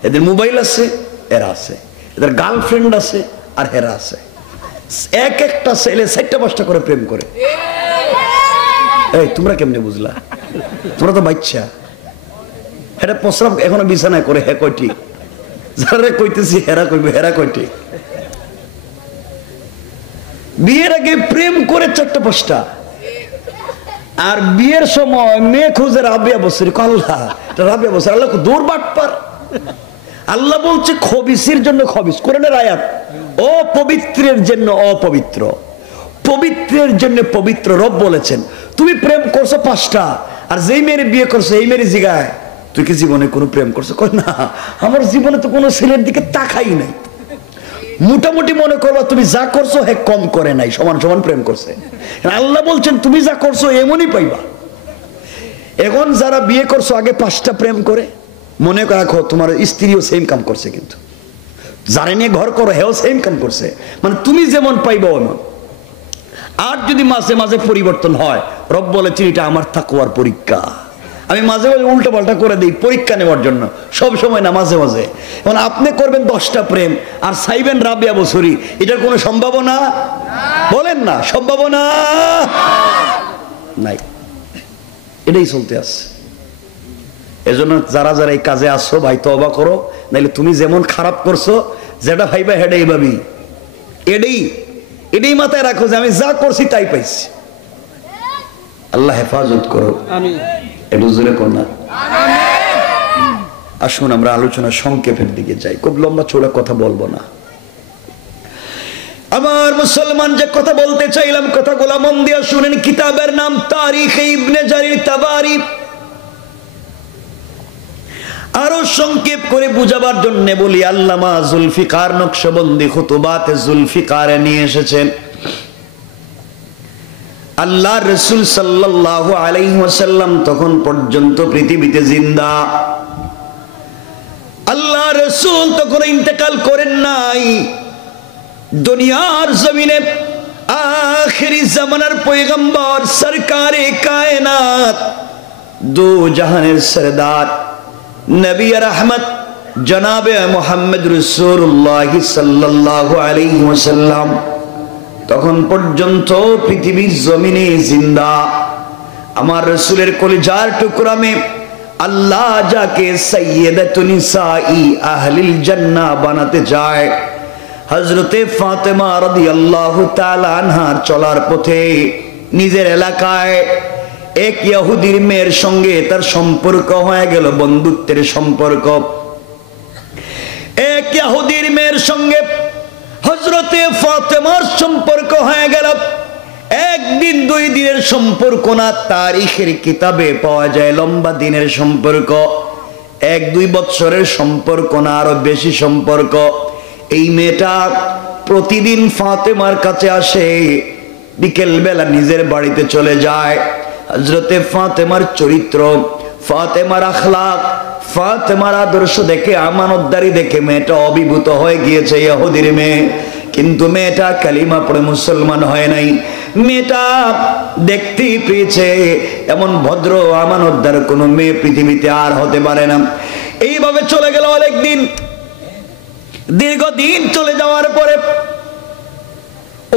এদের মোবাইল আছে, এরা আছে, এদের গার্লফ্রেন্ড আছে, আর হেরা আছে। এক একটা ছেলে 4টা-5টা করে প্রেম করে। এই তোমরা কেমনে বুঝলা? তোমরা তো বাচ্চা। হেরা প্রস্রাব এখনো বিছানায় করে, হে কয়টি? যারা কইতেছি হেরা কইবে, হেরা কয়টি? বিয়ের আগে প্রেম করে 4টা-5টা, আর বিয়ের সময় মেয়ে খোঁজে রাবিয়া বছর। আল্লাহ রাবিয়া বছর, আল্লাহ দূর বাটপার। আল্লাহ বলছে খবিসের জন্য খবিস, কোরআনের আয়াত, অপবিত্রের জন্য অপবিত্র, পবিত্রের জন্য পবিত্র। রব বলেছেন তুমি প্রেম করছো 5টা, আর যেই মেয়ের বিয়ে করছো এই মেয়ের জিগায় তুই কি জীবনে কোনো প্রেম করছো? কই না, আমার জীবনে তো কোনো ছেলের দিকে তাকাই নাই। মোটামুটি মনে করবা তুমি যা করছো হে কম করে নাই, সমান সমান প্রেম করছে। আল্লাহ বলছেন তুমি যা করছো এমনই পাইবা। এখন যারা বিয়ে করছো আগে 5টা প্রেম করে, মনে রাখো তোমার স্ত্রীও সেম কাম করছে, কিন্তু যারা নিয়ে ঘর করো হেও সেম কাম করছে, মানে তুমি যেমন পাইবা এমন। আর যদি মাঝে মাঝে পরিবর্তন হয়, রব বলেছেন এটা আমার তাকওয়ার পরীক্ষা। আমি মাঝে মাঝে উল্টো পাল্টা করে দিই পরীক্ষা নেওয়ার জন্য, সব সময় না, মাঝে মাঝে। এখন আপনি করবেন 10টা প্রেম আর চাইবেন রাবিয়া বছরই, এটার কোনো সম্ভাবনা? বলেন না, সম্ভাবনা নাই। এটাই চলতে আসছে। এজন্য যারা যারা এই কাজে আসছো ভাই তওবা করো, নাইলে তুমি যেমন খারাপ করছো যেটা ভাইবা হেডাই ভাবি, এটাই মাথায় রাখো যে আমি যা করছি তাই পাইছি। আল্লাহ হেফাজত করো। আমিন। একটু জোরে কর না। আসুন আমরা আলোচনা সংক্ষেপের দিকে যাই, খুব লম্বা চৌড়া কথা বলবো না। আমার মুসলমান, যে কথা বলতে চাইলাম কথাগুলো মন দিয়ে শুনেন। কিতাবের নাম তারিখে ইবনে জারির তাবারি। আরো সংক্ষেপ করে বুঝাবার জন্য বলি, আল্লামা জুলফিকার নকশবন্দি খুতুবাতে জুলফিকারে নিয়ে এসেছেন, আল্লাহর রাসূল সাল্লাল্লাহু আলাইহি ওয়াসাল্লাম তখন পর্যন্ত পৃথিবীতে জিন্দা। আল্লাহর রাসূল তখন ইন্তেকাল করেন নাই। দুনিয়ার জমিনে আখিরি জামানার পয়গম্বর সরকারে কায়নাত, দো জাহানের সরদার নবী রহমত জনাবে মুহাম্মদ রাসূলুল্লাহ সাল্লাল্লাহু আলাইহি ওয়াসাল্লাম তখন পর্যন্ত পৃথিবীর জমিনে জিন্দা। আমার রাসূলের কলিজার টুকরা মে আল্লাহ যাকে সাইয়্যিদাতুন নিসাই আহলিল জান্নাহ বানাতে চায়, হযরতে ফাতেমা রাদিয়াল্লাহু তাআলা আনহার চলার পথে নিজের এলাকায় এক ইহুদির মেয়ের সঙ্গে তার সম্পর্ক হয়ে গেল, বন্ধুত্বের সম্পর্ক। এক ইহুদির মেয়ের সঙ্গে হযরতে ফাতেমার সম্পর্ক হয়ে গেল। একদিন দুই দিনের সম্পর্ক না, তারিখের কিতাবে পাওয়া যায় লম্বা দিনের সম্পর্ক, এক দুই বছরের সম্পর্ক না, আরো বেশি সম্পর্ক। এই মেয়েটা প্রতিদিন ফাতেমার কাছে আসে, বিকেল বেলা নিজের বাড়িতে চলে যায়। হযরতে ফাতেমার চরিত্র, ফাতেমার আখলাক, ফাতেমার আদর্শ দেখে, আমানতদারি দেখে মেয়েটা অভিভূত হয়ে গিয়েছে ইহুদির মেয়ে। কিন্তু মেয়েটা কালিমা পড়ে মুসলমান হয় নাই। মেয়েটা দেখতেই পেয়েছে এমন ভদ্র আমানতদার কোন মেয়ে পৃথিবীতে আর হতে পারে না। এইভাবে চলে গেল অনেকদিন। দীর্ঘদিন চলে যাওয়ার পরে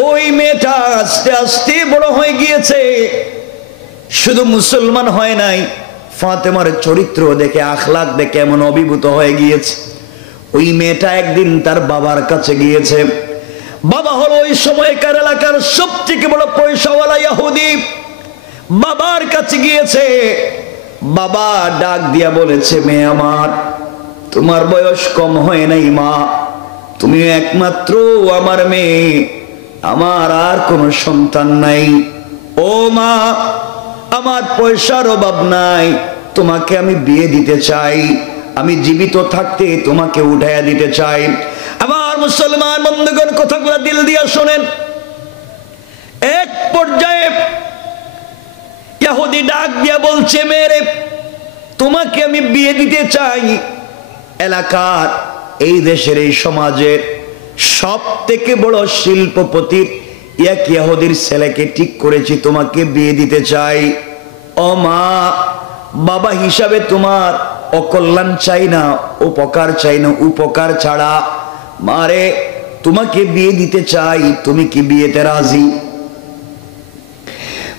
ওই মেয়েটা আস্তে আস্তে বড় হয়ে গিয়েছে। শুধু মুসলমান হয় নাই, ফাতেমার চরিত্র দেখে, আখলাক দেখে এমন অভিভূত হয়ে গিয়েছে। ওই মেয়েটা একদিন তার বাবার কাছে গিয়েছে। বাবা হলো ওই সময়কার এলাকার সবথেকে বড় পয়সাওয়ালা ইহুদি। বাবার কাছে গিয়েছে। বাবা ডাক দিয়া বলেছে, মেয়ে আমার, তোমার বয়স কম হয় নাই মা, তুমি একমাত্র আমার মেয়ে, আমার আর কোনো সন্তান নাই। ও মা, আমার পয়সার অভাব নাই, তোমাকে আমি বিয়ে দিতে চাই, আমি জীবিত থাকতে তোমাকে উঠাইয়া দিতে চাই। আমার মুসলমান বন্ধুগণ, কথাগুলো দিল দিয়া শোনেন। এক পর্যায়ে ইহুদি ডাক দিয়া বলছে, মেরে তোমাকে আমি বিয়ে দিতে চাই। এলাকার, এই দেশের, এই সমাজের সব থেকে বড় শিল্পপতির এক ইহুদির ছেলেকে ঠিক করেছি, তোমাকে বিয়ে দিতে চাই। ও মা, বাবা হিসাবে তোমার অকল্যাণ চাই না, উপকার চাই না, উপকার ছাড়া। মারে, তোমাকে বিয়ে দিতে চাই, তুমি কি বিয়েতে রাজি?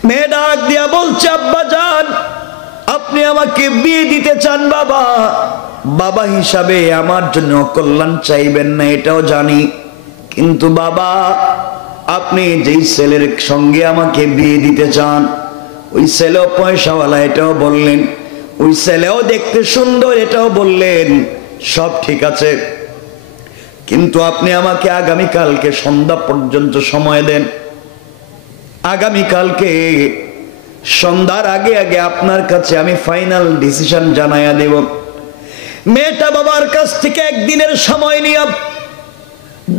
মেয়ে ডাক দিয়া বলছে, আব্বা জান, আপনি আমাকে বিয়ে দিতে চান বাবা, বাবা হিসাবে আমার জন্য কল্যাণ চাইবেন না এটাও জানি, কিন্তু বাবা আপনি যেই ছেলের সঙ্গে আমাকে বিয়ে দিতে চান ওই ছেলেও পয়সাওয়ালা এটাও বললেন, ওই ছেলেও দেখতে সুন্দর এটাও বললেন, সব ঠিক আছে, কিন্তু আপনি আমাকে আগামীকালকে সন্ধ্যা পর্যন্ত সময় দেন। আগামীকালকে সন্ধ্যার আগে আগে আপনার কাছে আমি ফাইনাল ডিসিশন জানাইয়া দেব। মেয়েটা বাবার কাছ থেকে একদিনের সময় নিয়ে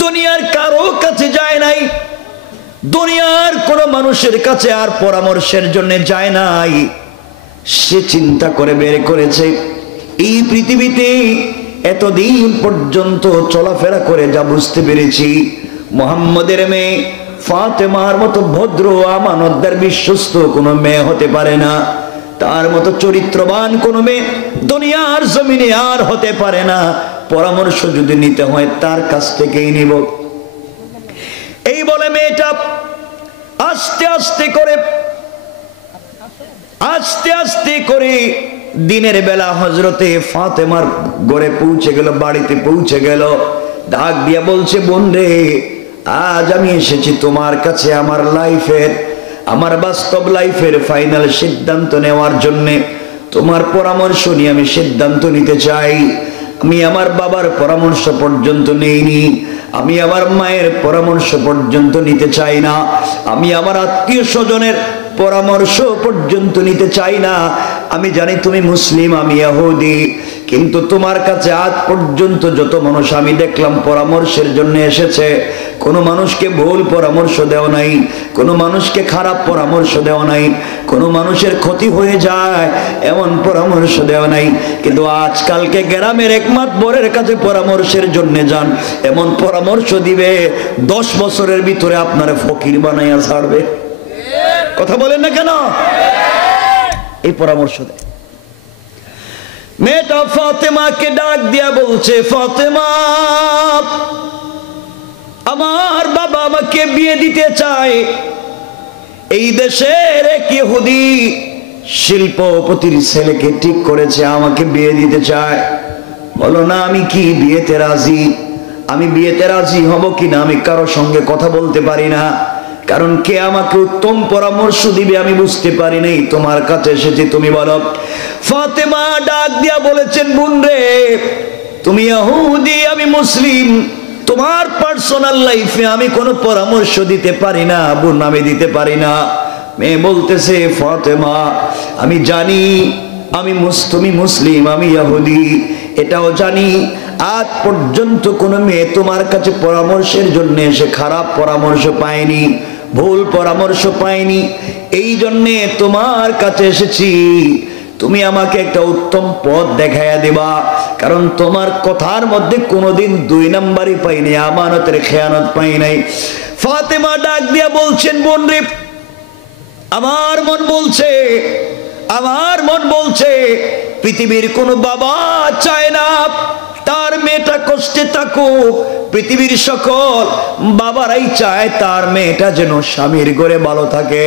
দুনিয়ার কারো কাছে যায় নাই, দুনিয়ার কোন মানুষের কাছে আর পরামর্শের জন্য যায় নাই। সে চিন্তা করে বের করেছে, এই পৃথিবীতে এতদিন পর্যন্ত চলাফেরা করে যা বুঝতে পেরেছি, মুহাম্মদের মেয়ে ফাতেমার মতো ভদ্র আমানতদার বিশ্বস্ত কোনো মেয়ে হতে পারে না, তার মতো চরিত্রবান কোনো মেয়ে দুনিয়ার জমিনে আর হতে পারে না। পরামর্শ যদি নিতে হয় তার কাছ থেকেই নিব। এই বলে মেয়েটা আস্তে আস্তে করে দিনের বেলা হযরতে ফাতেমার ঘরে পৌঁছে গেল, বাড়িতে পৌঁছে গেল। ডাক দিয়া বলছে, বোন রে, আজ আমি এসেছি তোমার কাছে আমার লাইফের, আমার বাস্তব লাইফের ফাইনাল সিদ্ধান্ত নেওয়ার জন্য। তোমার পরামর্শ নিয়ে আমি সিদ্ধান্ত নিতে চাই। আমি আমার বাবার পরামর্শ পর্যন্ত নেইনি, আমি আমার মায়ের পরামর্শ পর্যন্ত নিতে চাই না, আমি আমার আত্মীয় স্বজনের পরামর্শ পর্যন্ত নিতে চাই না। আমি জানি তুমি মুসলিম, আমি ইহুদি, কিন্তু তোমার কাছে আজ পর্যন্ত যত মানুষ আমি দেখলাম পরামর্শের জন্য এসেছে, কোনো মানুষকে ভুল পরামর্শ দেওয়া নাই, কোনো মানুষকে খারাপ পরামর্শ দেওয়া নাই, কোনো মানুষের ক্ষতি হয়ে যায় এমন পরামর্শ দেওয়া নাই। কিন্তু আজকালকে গ্রামের একমাত বরের কাছে পরামর্শের জন্য যান, এমন পরামর্শ দিবে 10 বছরের ভিতরে আপনারা ফকির বানাইয়া ছাড়বে। কথা বলেন না কেন? এই পরামর্শ দেয়। মেয়েটা ফাতেমাকে ডাক দিয়া বলছে, ফাতেমা, আমার বাবা আমাকে বিয়ে দিতে চায়। এই দেশের এক ইহুদি শিল্পপতির ছেলেকে ঠিক করেছে, আমাকে বিয়ে দিতে চায়। বলো না আমি কি বিয়েতে রাজি? আমি বিয়েতে রাজি হব কিনা আমি কারোর সঙ্গে কথা বলতে পারি না, কারণ কে আমাকে উত্তম পরামর্শ দিবে আমি বুঝতে পারি নাই। তোমার কাছে এসেছি, তুমি বলো। ফাতেমা ডাক দিয়া বলেছেন, বোন রে, তুমি ইহুদি, আমি মুসলিম, তোমার পার্সোনাল লাইফে আমি কোনো পরামর্শ দিতে পারি না বোন, আমি দিতে পারি না। মেয়ে বলতেছে, ফাতেমা, আমি জানি তুমি মুসলিম, আমি ইহুদি, এটাও জানি। আজ পর্যন্ত কোনো মেয়ে তোমার কাছে পরামর্শের জন্য এসে খারাপ পরামর্শ পায়নি, ভুল পরামর্শ পায়নি। এই জন্যে তোমার কাছে এসেছি, তুমি আমাকে একটা উত্তম পথ দেখাইয়া দিবা, কারণ তোমার কথার মধ্যে কোনোদিন 2 নাম্বারই পাইনি, আমানতের খেয়ানত পাই নাই। ফাতেমা ডাক দিয়া বলছেন, বোন রে, আমার মন বলছে পৃথিবীর কোনো বাবা চায় না তার মেয়েটা কষ্টে থাকুক। পৃথিবীর সকল বাবারাই চায় তার মেয়েটা যেন স্বামীর ঘরে ভালো থাকে।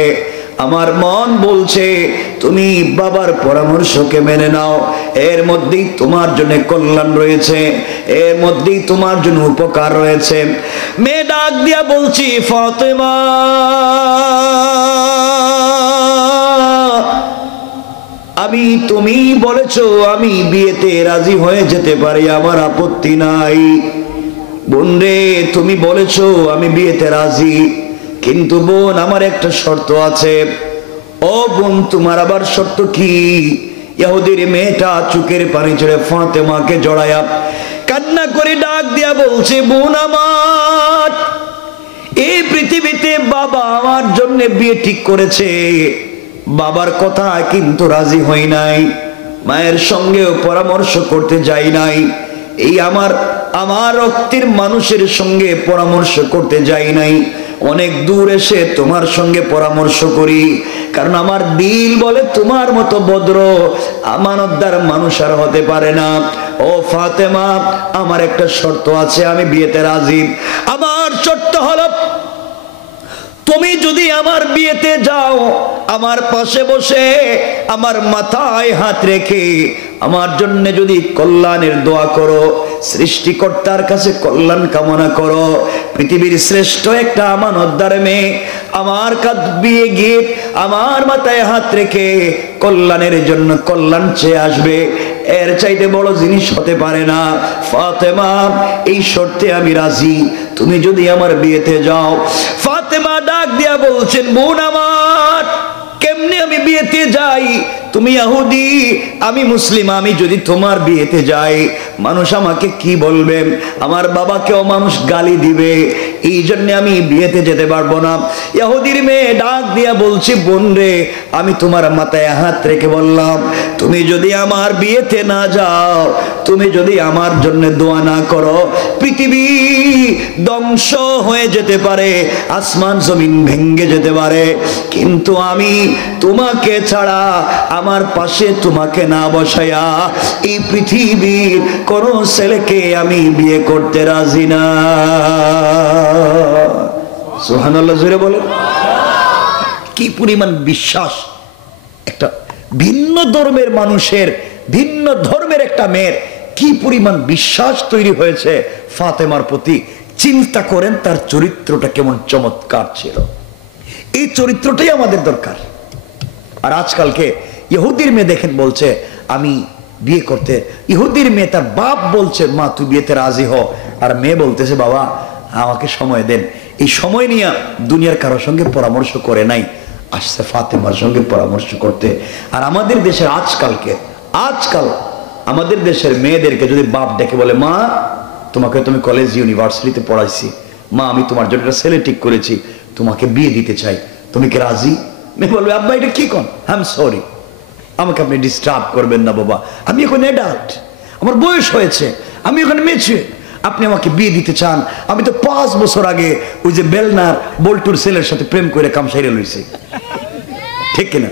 আমার মন বলছে তুমি বাবার পরামর্শকে মেনে নাও, এর মধ্যেই তোমার জন্য কল্যাণ রয়েছে, এর মধ্যেই তোমার জন্য উপকার রয়েছে। মেয়ে ডাক দিয়া বলছি, ফাতেমা, তুমি বলেছো আমি বিয়েতে রাজি হয়ে যেতে পারি, আমার আপত্তি নাই। বোন রে, তুমি বলেছো আমি বিয়েতে রাজি, কিন্তু বোন আমার একটা শর্ত আছে। ও বোন, তোমার আবার শর্ত কি? ইহুদির মেয়েটা চোখের পানি ছেড়ে ফাতেমাকে জড়ায়া কান্না করে ডাক দিয়া বলছে, বোন আমার, এই পৃথিবীতে বাবা আমার জন্য বিয়ে ঠিক করেছে, বাবার কথা কিন্তু রাজি হই নাই, মায়ের সঙ্গেও পরামর্শ করতে যাই নাই, এই আমার রক্তের মানুষের সঙ্গে পরামর্শ করতে যাই নাই, অনেক দূর এসে তোমার সঙ্গে পরামর্শ করি, কারণ আমার দিল বলে তোমার মতো ভদ্র আমানতদার মানুষ আর হতে পারে না। ও ফাতেমা, আমার একটা শর্ত আছে, আমি বিয়েতে রাজি। আমার শর্ত হলো, তুমি যদি আমার বিয়েতে যাও, আমার পাশে বসে আমার মাথায় হাত রেখে আমার জন্য যদি কল্যাণের দোয়া করো, সৃষ্টিকর্তার কাছে কল্যাণ কামনা করো, পৃথিবীর শ্রেষ্ঠ একটা আমানতদার মেয়ে আমার কাছে বিয়ে গিয়ে আমার মাথায় হাত রেখে কল্যাণের জন্য কল্যাণ চেয়ে আসবে, এর চাইতে বড় জিনিস হতে পারে না। ফাতেমা, এই শর্তে আমি রাজি, তুমি যদি আমার বিয়েতে যাও। ফাতেমা ডাক দিয়া বলছেন, বোন আমার, কেমনে আমি বিয়েতে যাই? তুমি ইহুদি, আমি মুসলিম, আমি যদি তোমার বিয়েতে যাই মানুষ আমাকে কি বলবে? আমার বাবাকেও মানুষ গালি দিবে, এই জন্য আমি বিয়েতে যেতে পারবো না। ইহুদির মেয়ে ডাক দিয়া বলছি, বোন রে, আমি তোমার মাথায় হাত রেখে বললাম, তুমি যদি আমার বিয়েতে না যাও, তুমি যদি আমার জন্য দোয়া না করো, পৃথিবী ধ্বংস হয়ে যেতে পারে, আসমান জমিন ভেঙে যেতে পারে, কিন্তু আমি তোমাকে ছাড়া আমার পাশে তোমাকে না বসায়া এই পৃথিবীর কোন ছেলেকে আমি বিয়ে করতে রাজি না। সুবহানাল্লাহ, জোরে বলে। কি পরিমাণ বিশ্বাস! একটা ভিন্ন ধর্মের মানুষের, ভিন্ন ধর্মের একটা মেয়ের কি পরিমাণ বিশ্বাস তৈরি হয়েছে ফাতেমার প্রতি। চিন্তা করেন তার চরিত্রটা কেমন চমৎকার ছিল। এই চরিত্রটাই আমাদের দরকার। আর আজকালকে ইহুদির মেয়ে দেখেন বলছে আমি বিয়ে করতে, ইহুদির মেয়ে তার বাপ বলছে মা তুই বিয়েতে রাজি হ, আর মেয়ে বলতেছে বাবা আমাকে সময় দেন। এই সময় নিয়ে দুনিয়ার কারোর সঙ্গে পরামর্শ করে নাই, আসছে ফাতেমার সঙ্গে পরামর্শ করতে। আর আমাদের দেশের আজকাল আমাদের দেশের মেয়েদেরকে যদি বাপ ডেকে বলে মা তোমাকে তুমি কলেজ ইউনিভার্সিটিতে পড়াইছি, মা আমি তোমার জন্য একটা ছেলে ঠিক করেছি, তোমাকে বিয়ে দিতে চাই, তুমি কি রাজি? মেয়ে বলবে আব্বা এটা কি কোন, আই এম সরি, আমাকে আপনি ডিস্টার্ব করবেন না বাবা, আমি এখন অ্যাডাল্ট, আমার বয়স হয়েছে, আমি এখন মেচুর, আপনি আমাকে বিয়ে দিতে চান? আমি তো 5 বছর আগে ওই যে বেলনার বল্টুর ছেলের সাথে প্রেম করে কাম সাইরে লইছি, ঠিক কিনা?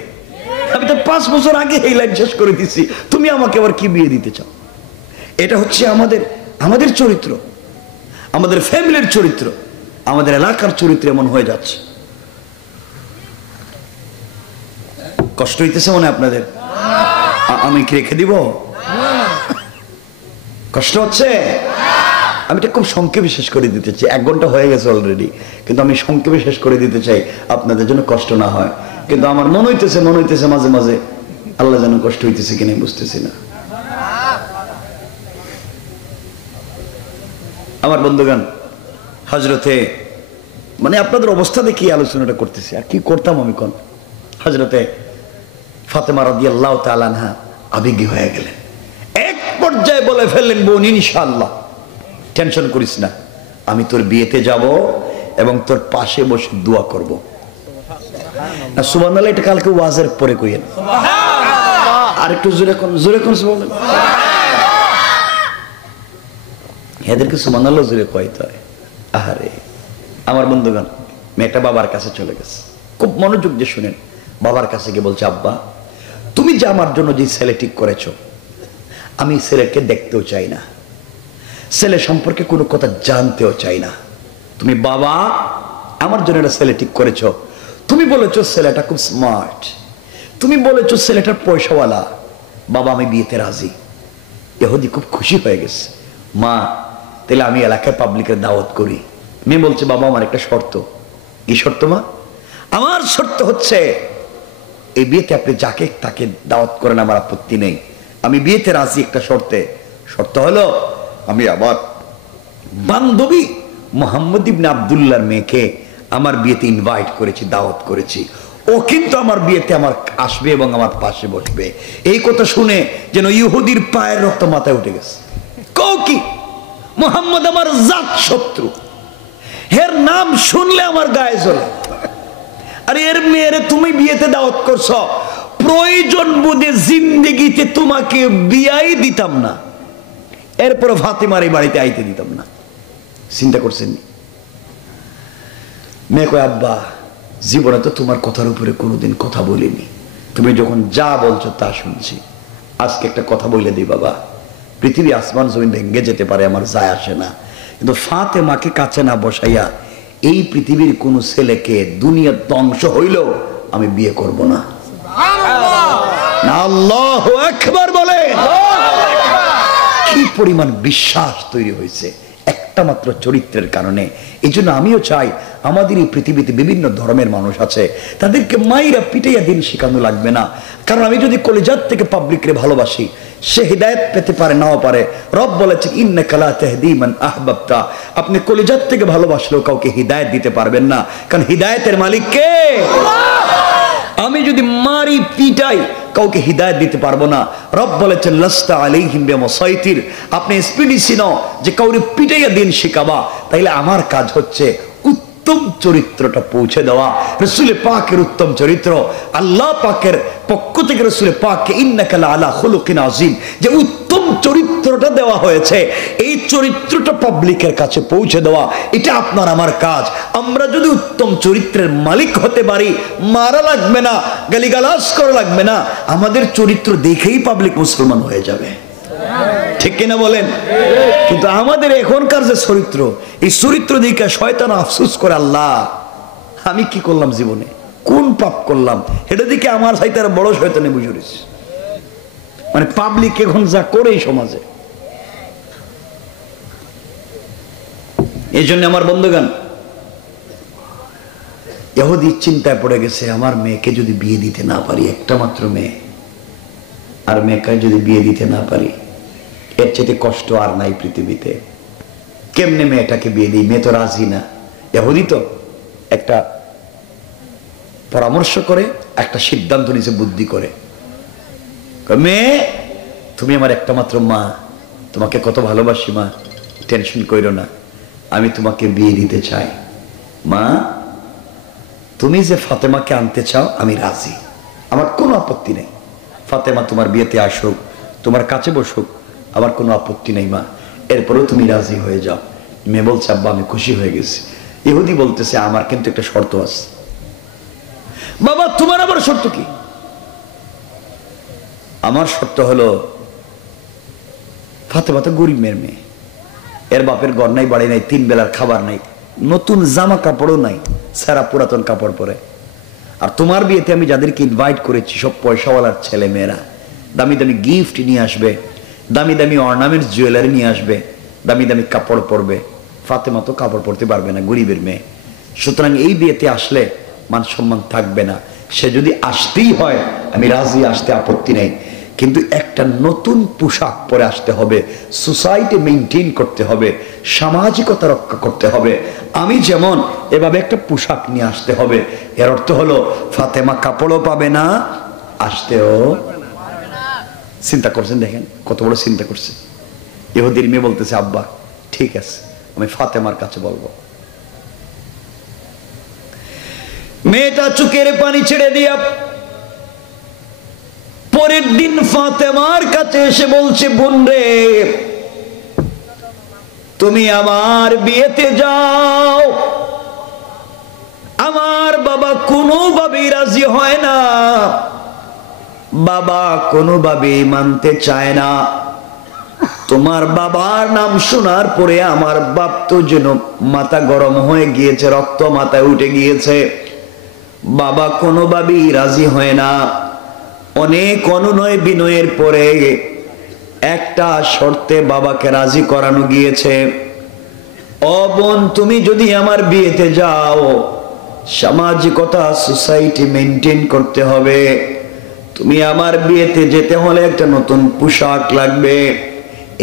আমি তো 5 বছর আগে এই লাইন শেষ করে দিছি, তুমি আমাকে আবার কি বিয়ে দিতে চাও? এটা হচ্ছে আমাদের চরিত্র, আমাদের ফ্যামিলির চরিত্র, আমাদের এলাকার চরিত্র এমন হয়ে যাচ্ছে। কষ্ট হইতেছে মনে আপনাদের? আমি কি রেখে দিব? কষ্ট হচ্ছে? আমি এটা খুব সংক্ষেপে শেষ করে দিতে চাই, 1 ঘন্টা হয়ে গেছে অলরেডি, কিন্তু আমি সংক্ষেপে শেষ করে দিতে চাই আপনাদের জন্য কষ্ট না হয়। কিন্তু আমার মনে হইতেছে মাঝে মাঝে আল্লাহ যেন কষ্ট হইতেছে কিনা বুঝতেছি না। আমার বন্ধুগণ, হযরতে মানে আপনাদের অবস্থা দেখি আলোচনাটা করতেছি, আর কি করতাম আমি কোন। হযরতে ফাতেমা রাদিয়াল্লাহু তাআলা আনহা আবেগী হয়ে গেলেন, এক পর্যায়ে বলে ফেললেন বোন ইনশাআল্লাহ টেনশন করিস না, আমি তোর বিয়েতে যাব এবং তোর পাশে বসে দোয়া করব। না সুবহানাল্লাহ, এটা কালকে ওয়াজের পরে কইেন, আর একটু জোরে কোন সুবহানাল্লাহ। এদেরকে সুবহানাল্লাহ জোরে কইতে হয়। আরে আমার বন্ধুগণ, মেয়েটা বাবার কাছে চলে গেছে, খুব মনোযোগ দিয়ে শুনেন। বাবার কাছে গিয়ে বলছে আব্বা তুমি যে আমার জন্য যে ছেলে ঠিক করেছো, আমি ছেলেকে দেখতেও চাই না, ছেলে সম্পর্কে কোনো কথা জানতেও চাই না। তুমি বাবা আমার জন্য একটা ছেলে ঠিক করেছো, তুমি বলেছো ছেলেটা খুব স্মার্ট, তুমি বলেছো ছেলেটা পয়সাওয়ালা, বাবা আমি বিয়েতে রাজি। ইহুদি খুব খুশি হয়ে গেছে, মা তাহলে আমি এলাকায় পাবলিকের দাওয়াত করি। মেয়ে বলছে বাবা আমার একটা শর্ত। কি শর্ত মা? আমার শর্ত হচ্ছে এই বিয়েতে আপনি যাকে তাকে দাওয়াত করেন আমার আপত্তি নেই, আমি বিয়েতে রাজি একটা শর্তে। শর্ত হলো আমি আবার বান্ধবী মোহাম্মদ ইবনে আব্দুল্লাহর মেয়েকে আমার বিয়েতে ইনভাইট করেছি, দাওয়াত করেছি, ও কিন্তু আমার বিয়েতে আমার আসবে এবং আমার পাশে বসবে। এই কথা শুনে যেন ইহুদির পায়ের রক্ত মাথায় উঠে গেছে। কও কি? মোহাম্মদ আমার জাত শত্রু, এর নাম শুনলে আমার গায়ে জ্বলে। আরে এর মেয়েরে তুমি বিয়েতে দাওয়াত করছো, প্রয়োজন বুঝে জিন্দেগিতে তোমাকে বিয়াই দিতাম না, এরপর ফাতেমার এই বাড়িতে আইতে দিতাম না। চিন্তা করছেন? মেয়ে কয় আব্বা জীবনে তো তোমার কথার উপরে কোনোদিন কথা বলিনি, তুমি যখন যা বলছো তা শুনছি, আজকে একটা কথা বলে দিই বাবা, পৃথিবী আসমান জমিন ভেঙে যেতে পারে, আমার যায় আসে না, কিন্তু ফাতেমাকে কাছে না বসাইয়া এই পৃথিবীর কোন ছেলেকে দুনিয়ার ধ্বংস হইলেও আমি বিয়ে করব না। আল্লাহু আকবার বলে। কি পরিমাণ বিশ্বাস তৈরি হয়েছে একটা মাত্র চরিত্রের কারণে। এই জন্য আমিও চাই আমাদের এই পৃথিবীতে বিভিন্ন ধর্মের মানুষ আছে, তাদেরকে মাইরা পিটাইয়া দিন শেখানো লাগবে না। কারণ আমি যদি কলিজাত থেকে পাবলিকরে ভালোবাসি, সে হিদায়াত পেতে পারে নাও পারে। রব বলেছেন ইন্নাকা লা তাহদি মান আহবাবতা, আপনি কলিজাত থেকে ভালোবাসলেও কাউকে হিদায়াত দিতে পারবেন না, কারণ হিদায়াতের মালিক কে? আমি যদি মারি পিটাই কাউকে হিদায়াত দিতে পারবো না। রব বলেছেন লাস্তা আলাইহিম বিমুসাইতির, আপনি স্পিডিসি নও যে কাউরে পিটাইয়া দিন শিখাবা। তাইলে আমার কাজ হচ্ছে উত্তম চরিত্রটা পৌঁছে দেওয়া। রাসূল পাকের উত্তম চরিত্র, আল্লাহ পাকের পক্ষ থেকে রাসূল পাককে ইন্নাকা লাআলা খুলুকিন আযীম যে উত্তম চরিত্রটা দেওয়া হয়েছে, এই চরিত্রটা পাবলিকের কাছে পৌঁছে দেওয়া, এটা আপনার আমার কাজ। আমরা যদি উত্তম চরিত্রের মালিক হতে পারি, মারা লাগবে না, গালিগালাজ করা লাগবে না, আমাদের চরিত্র দেখেই পাবলিক মুসলমান হয়ে যাবে। ঠিক কিনা বলেন? কিন্তু আমাদের এখনকার যে চরিত্র, এই চরিত্র দিকে শয়তান আফসোস করে আল্লাহ আমি কি করলাম জীবনে, কোন পাপ করলাম, এটা দিকে আমার সাইতে আর বড় শয়তানে বুঝিস। মানে পাবলিক এখন যা করে এই সমাজে। এই জন্য আমার বন্ধুগণ, ইহুদি চিন্তায় পড়ে গেছে, আমার মেয়েকে যদি বিয়ে দিতে না পারি, একটা মাত্র মেয়ে, আর মেয়েকে যদি বিয়ে দিতে না পারি, এর চেয়ে কষ্ট আর নাই পৃথিবীতে। কেমনে মেয়েটাকে বিয়ে দিই? মেয়ে তো রাজি না। ইহুদি তো একটা পরামর্শ করে, একটা সিদ্ধান্ত নিয়েছে বুদ্ধি করে, মেয়ে তুমি আমার একটা মাত্র মা, তোমাকে কত ভালোবাসি মা, টেনশন কইরো না, আমি তোমাকে বিয়ে দিতে চাই। মা তুমি যে ফাতেমাকে আনতে চাও আমি রাজি, আমার কোনো আপত্তি নেই। ফাতেমা তোমার বিয়েতে আসুক, তোমার কাছে বসুক, আমার কোনো আপত্তি নেই মা, এরপরেও তুমি রাজি হয়ে যাও। মেয়ে বলছে আব্বা আমি খুশি হয়ে গেছি। ইহুদি বলতেছে আমার কিন্তু একটা শর্ত আছে। বাবা তোমার আবার শর্ত কি? আমার শর্ত হলো ফাতেমা তো গরিব মেয়ে, এর বাপের ঘর নাই, বাড়ি নাই, 3 বেলার খাবার নাই, নতুন জামা কাপড়ও নাই, সারা পুরাতন কাপড় পরে। আর তোমার বিয়েতে আমি যাদেরকে ইনভাইট করেছি সব পয়সাওয়ালার ছেলে মেয়েরা, দামি দামি গিফট নিয়ে আসবে, দামি দামি অর্নামেন্টস জুয়েলারি নিয়ে আসবে, দামি দামি কাপড় পরবে। ফাতেমা তো কাপড় পরতে পারবে না, গরিবের মেয়ে, সুতরাং এই বিয়েতে আসলে মান সম্মান থাকবে না। সে যদি আসতেই হয় আমি রাজি, আসতে আপত্তি নেই, কিন্তু একটা নতুন পোশাক পরে আসতে হবে, সোসাইটি মেইনটেইন করতে হবে, সামাজিকতা রক্ষা করতে হবে। আমি যেমন এভাবে একটা পোশাক নিয়ে আসতে হবে। এর অর্থ হলো ফাতেমা কাপড়ও পাবে না, আসতেও। চিন্তা করছেন, দেখেন কত বড় চিন্তা করছে। ইহুদির মেয়ে বলতেছে আব্বা ঠিক আছে, আমি ফাতেমার কাছে বলবো। মেয়েটা চোখের পানি ছেড়ে দিয়া পরের দিন ফাতেমার কাছে এসে বলছে বোন রে তুমি আমার বিয়েতে যাও। আমার বাবা কোনোভাবেই রাজি হয় না, বাবা কোনোভাবেই মানতে চায় না। তোমার বাবার নাম শোনার পরে আমার বাপ তো যেন মাথা গরম হয়ে গিয়েছে, রক্ত মাথায় উঠে গিয়েছে। বাবা কোনোভাবেই রাজি হয় না। অনেক অনুনয় বিনয়ের পরে একটা শর্তে বাবাকে রাজি করানো গিয়েছে। ও বোন তুমি যদি আমার বিয়েতে যাও, সামাজিকতা সোসাইটি মেইনটেইন করতে হবে। তুমি আমার বিয়েতে যেতে হলে একটা নতুন পোশাক লাগবে,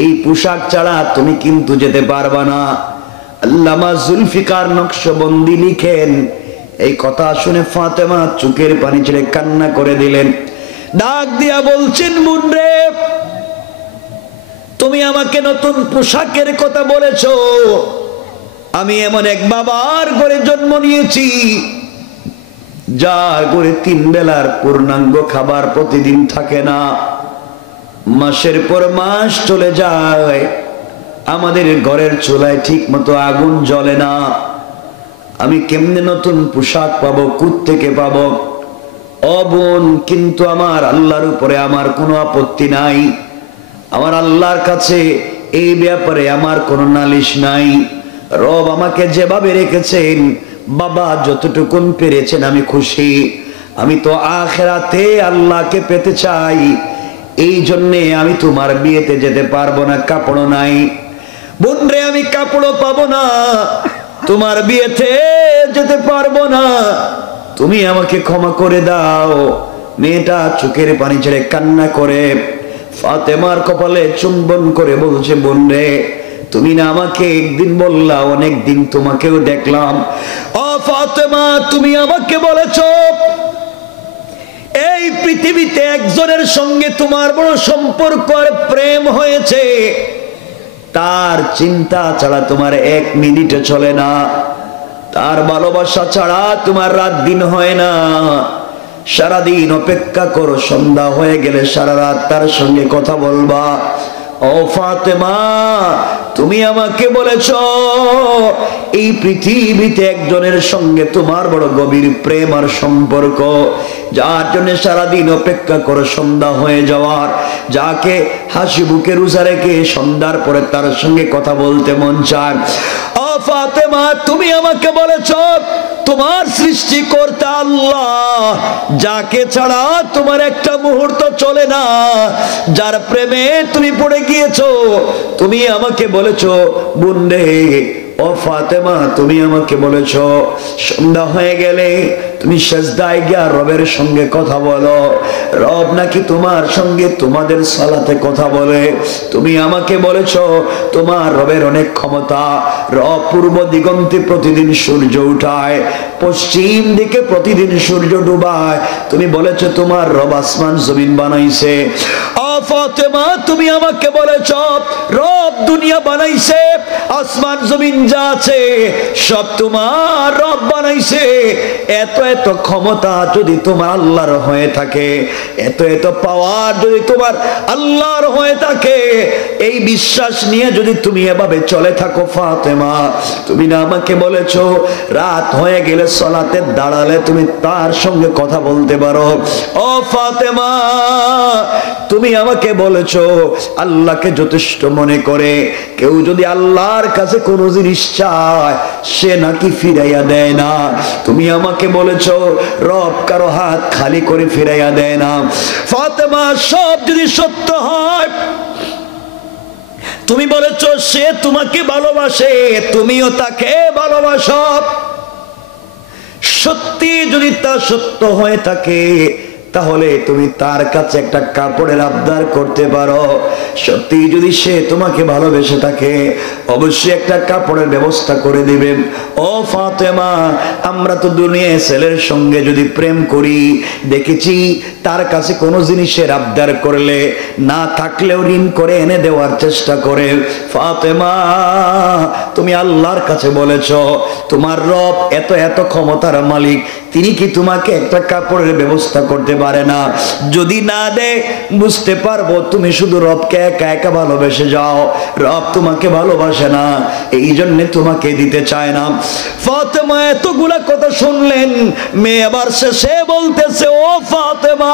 এই পোশাক ছাড়া তুমি কিন্তু যেতে পারবা না। আল্লামা জুলফিকার নকশবন্দি লিখেন, এই কথা শুনে ফাতেমা চোখের পানি ছেড়ে কান্না করে দিলেন। ডাক দিয়া বলছেন বোন রে তুমি আমাকে নতুন পোশাকের কথা বলেছো, আমি এমন এক বাবার ঘরে জন্ম নিয়েছি যার ঘরে 3 বেলার পূর্ণাঙ্গ খাবার প্রতিদিন থাকে না, মাসের পর মাস চলে যায়, আমাদের ঘরের চুলায় ঠিক মতো আগুন জ্বলে না। আমি কেমনে নতুন পোশাক পাবো, কোত্থেকে পাবো? ও বোন কিন্তু আমার আল্লাহর উপরে আমার কোনো আপত্তি নাই, আমার আল্লাহর কাছে এই ব্যাপারে আমার কোনো নালিশ নাই। রব আমাকে যেভাবে রেখেছেন, বাবা যতটুকুন পেরেছেন আমি খুশি। আমি তো আখিরাতে আল্লাহকে পেতে চাই, এই জন্যে আমি তোমার বিয়েতে যেতে পারবো না, কাপড় নাই। বোন রে আমি কাপড়ও পাবো না, তোমার বিয়েতে যেতে পারবো না, তুমি আমাকে ক্ষমা করে দাও। মেয়েটা চোখের পানি ছেড়ে কান্না করে ফাতেমার কপালে চুম্বন করে বলছে বোন রে তুমি না আমাকে একদিন বললা, অনেক দিন তোমাকেও দেখলাম। ও ফাতেমা তুমি আমাকে বলেছো এই পৃথিবীতে একজনের সঙ্গে তোমার বড় সম্পর্ক আর প্রেম হয়েছে, তার চিন্তা ছাড়া তোমার 1 মিনিট চলে না, তার ভালোবাসা ছাড়া তোমার রাত দিন হয় না। সারাদিন অপেক্ষা করো, সন্ধ্যা হয়ে গেলে সারা রাত তার সঙ্গে কথা বলবা। ও ফাতেমা তুমি আমাকে বলেছো এই পৃথিবীতে একজনের সঙ্গে তোমার বড় গভীর প্রেম আর সম্পর্ক, যার জন্য সারাদিন অপেক্ষা করো সন্ধ্যা হয়ে যাওয়ার, যাকে হাসি বুকে রোজা রেখে সন্ধ্যার পরে তার সঙ্গে কথা বলতে মন চায়। ও ফাতেমা তুমি আমাকে বলেছো তোমার সৃষ্টিকর্তা আল্লাহ, যাকে ছাড়া তোমার একটা মুহূর্ত চলে না, যার প্রেমে তুমি পড়ে গিয়েছো। তুমি আমাকে বলেছো বোন রে ও ফাতেমা, তুমি আমাকে বলেছো সন্ধ্যা হয়ে গেলে তুমি সিজদায় গিয়া রবের সঙ্গে কথা বলো। রব নাকি তোমার সঙ্গে তোমাদের সালাতে কথা বলে। তুমি আমাকে বলেছো তোমার রবের অনেক ক্ষমতা। রব পূর্ব দিগন্তে প্রতিদিন সূর্য উঠায়, পশ্চিম দিকে প্রতিদিন সূর্য ডুবায়। তুমি বলেছো তোমার রব আসমান জমিন বানাইছে। ও ফাতেমা, তুমি আমাকে বলেছো রব দুনিয়া বানাইছে, আসমান জমিন যা আছে সব তোমার রব বানাইছে। এত এত ক্ষমতা যদি তোমার আল্লাহর হয়ে থাকে, এত এত পাওয়ার যদি তোমার আল্লাহর হয়ে থাকে, এই বিশ্বাস নিয়ে যদি তুমি এভাবে চলে থাকো ফাতেমা, তুমি না আমাকে বলেছো রাত হয়ে গেলে সালাতে দাঁড়ালে তুমি তার সঙ্গে কথা বলতে পারো। ও ফাতেমা, তুমি আমাকে বলেছো আল্লাহকে যথেষ্ট মনে করে কেউ যদি আল্লাহর কাছে কোনো জিনিস চায় সে নাকি ফিরাইয়া দেয় না। তুমি আমাকে বলেছো রব কারো হাত খালি করে ফিরাইয়া দেয় না। ফাতেমা, সব যদি সত্য হয়, তুমি বলেছো সে তোমাকে ভালোবাসে, তুমিও তাকে ভালোবাসো, সত্যি যদি তা সত্য হয়ে থাকে তাহলে তুমি তার কাছে একটা কাপড়ের আবদার করতে পারো। সত্যি যদি সে তোমাকে ভালোবেসে থাকে অবশ্যই একটা কাপড়ের ব্যবস্থা করে দিবেন। ও ফাতেমা, আমরা তো দুনিয়ায় ছেলের সঙ্গে যদি প্রেম করি দেখেছি তার কাছে কোনো জিনিসের আবদার করলে না থাকলেও ঋণ করে এনে দেওয়ার চেষ্টা করে। ফাতেমা, তুমি আল্লাহর কাছে বলেছো তোমার রব এত এত ক্ষমতার মালিক, তিনি কি তোমাকে একটা কাপড়ের ব্যবস্থা করতে পারে না? যদি না দেয় বুঝতে পারবো তুমি শুধু রবকে একা একা ভালোবেসে যাও, রব তোমাকে ভালোবাসে না, এই জন্য তোমাকে দিতে চায় না। ফাতেমা এতগুলা কথা শুনলেন, মেয়ে আবার শেষে বলতেছে ও ফাতেমা,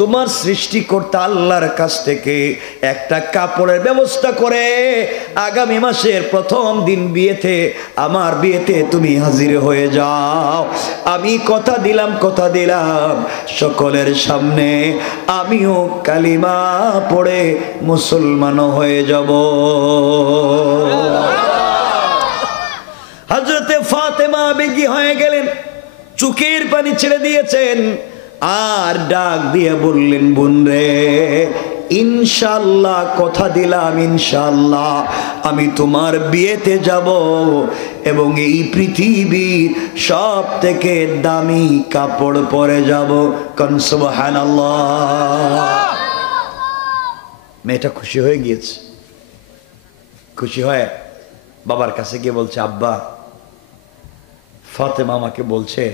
তোমার সৃষ্টিকর্তা আল্লাহর কাছ থেকে একটা কাপড়ের ব্যবস্থা করে আগামী মাসের প্রথম দিন বিয়েতে, আমার বিয়েতে তুমি হাজির হয়ে যাও। আমি কথা দিলাম সকলের সামনে আমিও কালিমা পড়ে মুসলমান হয়ে যাব। হযরতে ফাতেমা বেগী হয়ে গেলেন, চোখের পানি ছেড়ে দিয়েছেন, আর ডাক দিয়ে বললেন বোন রে, ইনশাআল্লাহ কথা দিলাম ইনশাআল্লাহ আমি তোমার বিয়েতে যাব এবং এই পৃথিবীর সব থেকে দামি কাপড় পরে যাব। কোন সুবহানাল্লাহ। মেয়েটা খুশি হয়ে গিয়েছে। খুশি হয়ে বাবার কাছে গিয়ে বলছে আব্বা, ফাতেমা আমাকে বলছে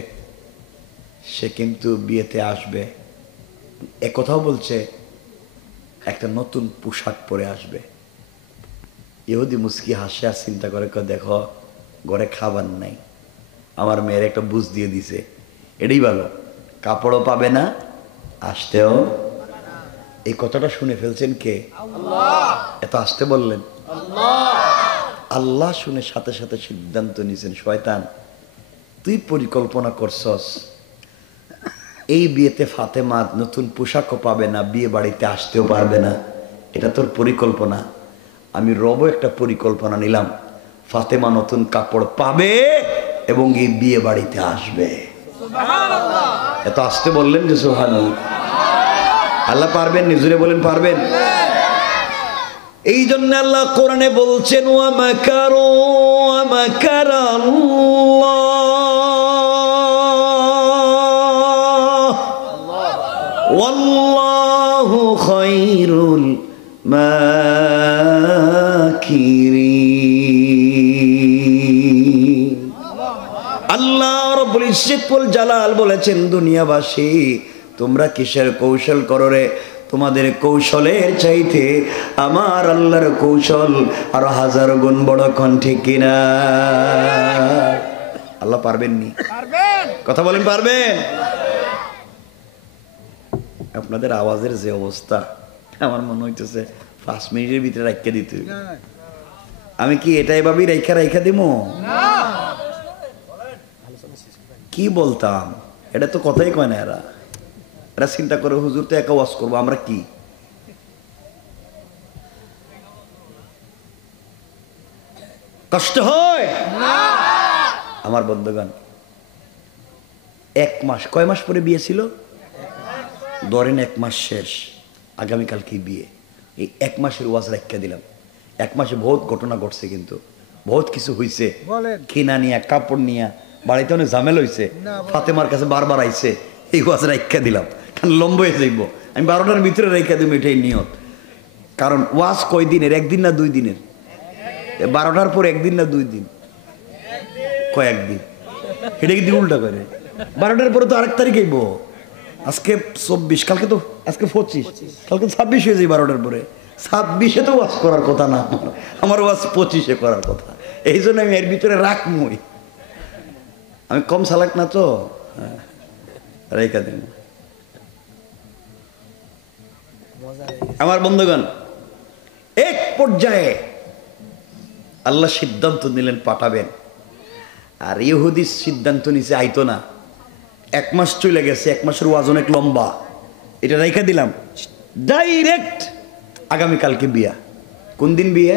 সে কিন্তু বিয়েতে আসবে, একথাও বলছে একটা নতুন পোশাক পরে আসবে। ইহুদি মুস্কি হাসে আর চিন্তা করে দেখো ঘরে খাবার নাই, আমার মেয়ের একটা বুঝ দিয়ে দিছে, এটাই ভালো, কাপড়ও পাবে না আসতেও। এই কথাটা শুনে ফেলছেন কে? আল্লাহ। এত আসতে বললেন আল্লাহ। শুনে সাথে সাথে সিদ্ধান্ত নিয়েছেন শয়তান তুই পরিকল্পনা করছস এই বিয়েতে ফাতেমা নতুন পোশাকও পাবে না, বিয়ে বাড়িতে আসতেও পারবে না, এটা তোর পরিকল্পনা। আমি রব একটা পরিকল্পনা নিলাম, ফাতেমা নতুন কাপড় পাবে এবং এই বিয়ে বাড়িতে আসবে। সুবহানাল্লাহ। এত আসতে বললেন যে সুবহানাল্লাহ। আল্লাহ পারবেন? নিজুরে বলেন পারবেন? এই জন্য আল্লাহ কোরআনে বলছেন ওয়া মাকারু ওয়া মাকারাল্লাহ ওয়াল্লাহু খায়রুল মাকিরিন। আল্লাহ রাব্বুল ইজ্জত ওয়াল জালাল বলেছেন দুনিয়াবাসী তোমরা কিসের কৌশল করো রে? তোমাদের কৌশলের চাইতে আমার আল্লাহর কৌশল আর 1000 গুণ বড়। কোন ঠিক কিনা? আল্লাহ পারবেন নি? পারবেন। কথা বলেন পারবেন? আপনাদের আওয়াজের যে অবস্থা আমার মনে হইতেছে 5 মিনিটের ভিতরে রাখতে দিতে। আমি কি এটাই ভাবি রাইখা দিব? কি বলতাম? এটা তো কথাই কয় না। এরা চিন্তা করে হুজুর তো একা ওয়াজ করবো, আমরা কি? কষ্ট হয় না। আমার বন্ধুগণ, 1 মাস, কয় মাস পরে বিয়ে ছিল? ধরেন 1 মাস শেষ, আগামীকাল কি বিয়ে। এই 1 মাসের ওয়াজ রাখা দিলাম। 1 মাসে বহুত ঘটনা ঘটছে, কিন্তু বহুত কিছু হয়েছে। কিনা নিয়া, কাপড় নিয়া, বাড়িতে অনেক ঝামেলা হয়েছে। ফাতেমার কাছে বারবার আইছে, এই ওয়াজ রাখা দিলাম, কারণ লম্বা হয়ে যাইব। আমি 12টার ভিতরে রেখা দিব, এটাই নিয়ত। কারণ ওয়াজ কয় দিনের? 1 দিন না 2 দিনের? 12টার পর 1 দিন না 2 দিন? কয়েকদিন। এটা কি উল্টা করে? 12টার পরে তো আরেক তারিখ আইব। আজকে 24, কালকে তো, আজকে 25, কালকে 26 হয়ে যায়। 12টার পরে 26-এ তো ওয়াজ করার কথা না, আমার ওয়াজ 25-এ করার কথা। এই জন্য আমি এর ভিতরে রাখমই। আমি কম চালাক না তো, রেখা দিন। আমার বন্ধুগণ, এক পর্যায়ে আল্লাহ সিদ্ধান্ত নিলেন পাঠাবেন। আর ইহুদি সিদ্ধান্ত নিছে আইতো না। 1 মাস চলে গেছে, 1 মাসের ওয়াজ অনেক লম্বা, এটা রেখা দিলাম। ডাইরেক্ট আগামীকালকে বিয়া। কোন দিন বিয়ে?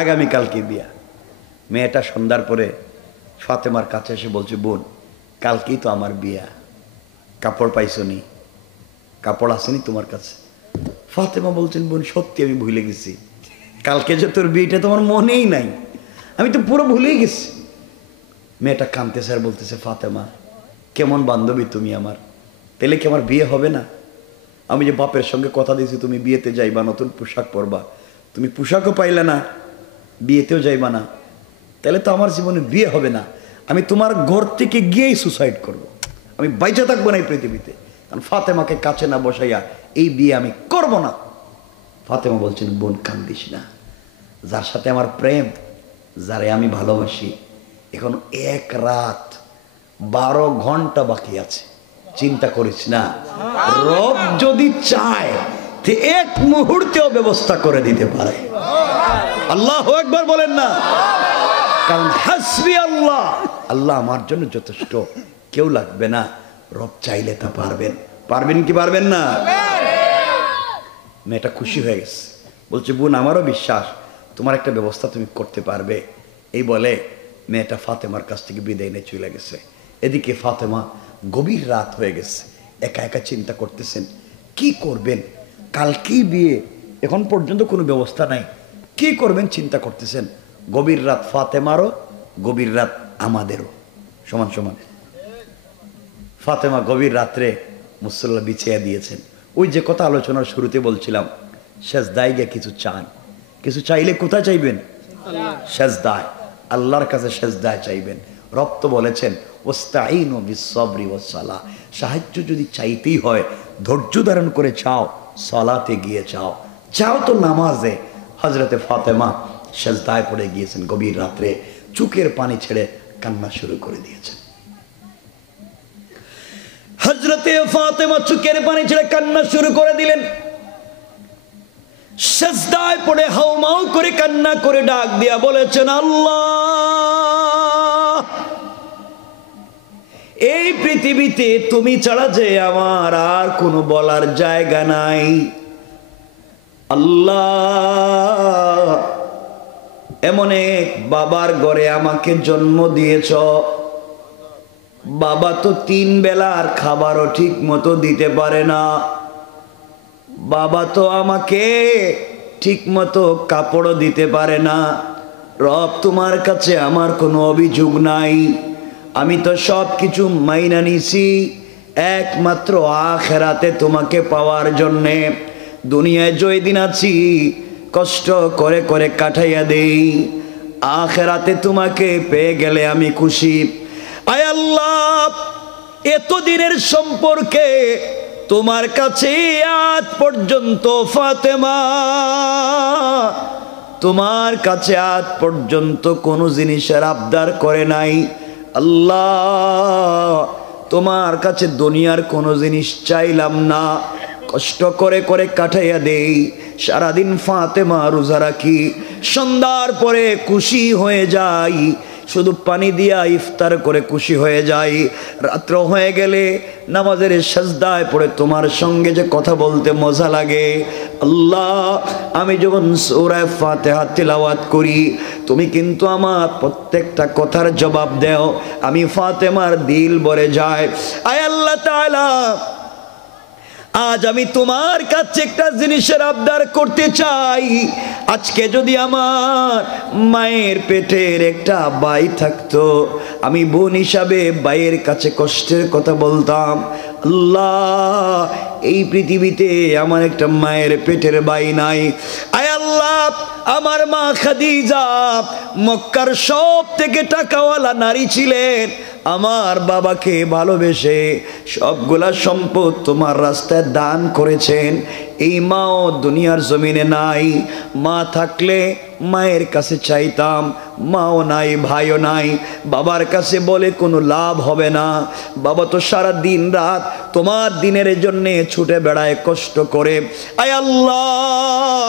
আগামীকালকে বিয়া। মেয়েটা সন্ধ্যার পরে ফাতেমার কাছে এসে বলছে, বোন, কালকেই তো আমার বিয়া, কাপড় পাইছো নি? কাপড় আসেনি তোমার কাছে? ফাতেমা বলছেন, বোন সত্যি আমি ভুলে গেছি, কালকে যে তোর বিয়েটা তোমার মনেই নাই, আমি তো পুরো ভুলেই গেছি। মেয়েটা কাঁদতেছে আর বলতেছে, ফাতেমা কেমন বান্ধবী তুমি আমার, তাহলে কি আমার বিয়ে হবে না? আমি যে বাপের সঙ্গে কথা দিয়েছি তুমি বিয়েতে যাইবা, নতুন পোশাক পরবা, তুমি পোশাকও পাইলে না, বিয়েতেও যাইবা না, তাহলে তো আমার জীবনে বিয়ে হবে না। আমি তোমার ঘর থেকে গিয়েই সুসাইড করব, আমি বাইচা থাকবো না এই পৃথিবীতে। কারণ ফাতেমাকে কাছে না বসাইয়া এই বিয়ে আমি করব না। ফাতেমা বলছেন, বোন কান্দিস না, যার সাথে আমার প্রেম, যারে আমি ভালোবাসি, এখন 1 রাত 12 ঘন্টা বাকি আছে, চিন্তা করিস না, রব যদি চায় তে 1 মুহূর্তেও ব্যবস্থা করে দিতে পারে। আল্লাহু আকবার বলেন না? কারণ হাসবি আল্লাহ, আল্লাহ আমার জন্য যথেষ্ট, কেউ লাগবে না। রব চাইলে তা পারবেন। পারবেন কি পারবেন না? মেয়েটা খুশি হয়ে গেছে, বলছে, বোন আমারও বিশ্বাস তোমার একটা ব্যবস্থা তুমি করতে পারবে। এই বলে মেয়েটা ফাতেমার কাছ থেকে বিদায় নিয়ে চলে গেছে। এদিকে ফাতেমা, গভীর রাত হয়ে গেছে, একা একা চিন্তা করতেছেন কি করবেন। কালকেই বিয়ে, এখন পর্যন্ত কোনো ব্যবস্থা নাই, কি করবেন চিন্তা করতেছেন। গভীর রাত ফাতেমারও, গভীর রাত আমাদেরও, সমান সমান। ফাতেমা গভীর রাত্রে মুসল্লা বিছিয়ে দিয়েছেন। ওই যে কথা আলোচনার শুরুতে বলছিলাম, সেজদায় গিয়ে কিছু চান, কিছু চাইলে কোথায় চাইবেন? সেজদায়, আল্লাহর কাছে সেজদায় চাইবেন। রব তো বলেছেন, ওয়াস্তাঈনু বিস-সাবরি ওয়াস-সালাহ, সাহায্য যদি চাইতেই হয় ধৈর্য ধারণ করে চাও, সালাতে গিয়ে চাও, চাও তো নামাজে। হযরতে ফাতেমা সেজদায় পড়ে গিয়েছেন গভীর রাত্রে, চোখের পানি ছেড়ে কান্না শুরু করে দিয়েছেন। হযরতে ফাতেমা চোখের পানি ছেড়ে কান্না শুরু করে দিলেন। সেজদায় পড়ে হাউমাউ করে কান্না করে ডাক দিয়া বলেছেন, আল্লাহ, এই পৃথিবীতে তুমি ছাড়া যে আমার আর কোনো বলার জায়গা নাই। আল্লাহ, এমন এক বাবার ঘরে আমাকে জন্ম দিয়েছ, বাবা তো 3 বেলার খাবারও ঠিক মতো দিতে পারে না, বাবা তো আমাকে ঠিক মতো কাপড়ও দিতে পারে না। রব, তোমার কাছে আমার কোনো অভিযোগ নাই, আমি তো সব কিছু মাইনা নিছি একমাত্র আখিরাতে তোমাকে পাওয়ার জন্যে। দুনিয়ায় জয়দিন আছি কষ্ট করে করে কাটাইয়া দেই, আখিরাতে তোমাকে পেয়ে গেলে আমি খুশি। আয় আল্লাহ, এতদিনের সম্পর্কে তোমার কাছে আজ পর্যন্ত ফাতেমা তোমার কাছে আজ পর্যন্ত কোনো জিনিসের আবদার করে নাই। আল্লাহ, তোমার কাছে দুনিয়ার কোনো জিনিস চাইলাম না, কষ্ট করে করে কাটাইয়া দেই। সারাদিন ফাতেমা রোজা রাখি, সন্ধ্যার পরে খুশি হয়ে যাই, শুধু পানি দিয়া ইফতার করে খুশি হয়ে যাই। রাত্র হয়ে গেলে নামাজের সাজদায় পড়ে তোমার সঙ্গে যে কথা বলতে মজা লাগে, আল্লাহ আমি যখন সূরা ফাতিহা তিলাওয়াত করি তুমি কিন্তু আমার প্রত্যেকটা কথার জবাব দাও। আমি ফাতেমার দিল ভরে যায়। আয় আল্লাহ তাআলা, আজ আমি তোমার কাছে একটা জিনিসের আবদার করতে চাই। আজকে যদি আমার মায়ের পেটের একটা ভাই থাকতো, আমি বোন হিসাবে ভাইয়ের কাছে কষ্টের কথা বলতাম। আল্লাহ এই পৃথিবীতে আমার একটা মায়ের পেটের ভাই নাই। আয় আল্লাহ, আমার মা খাদিজা মক্কার সব থেকে টাকাওয়ালা নারী ছিলেন। আমার বাবাকে ভালোবেসে সবগুলা সম্পদ তোমার রাস্তায় দান করেছেন। এই মাও দুনিয়ার জমিনে নাই। মা থাকলে মায়ের কাছে চাইতাম, মাও নাই, ভাইও নাই, বাবার কাছে বলে কোনো লাভ হবে না। বাবা তো সারা দিন রাত তোমার দিনের জন্যে ছুটে বেড়ায় কষ্ট করে। আয় আল্লাহ,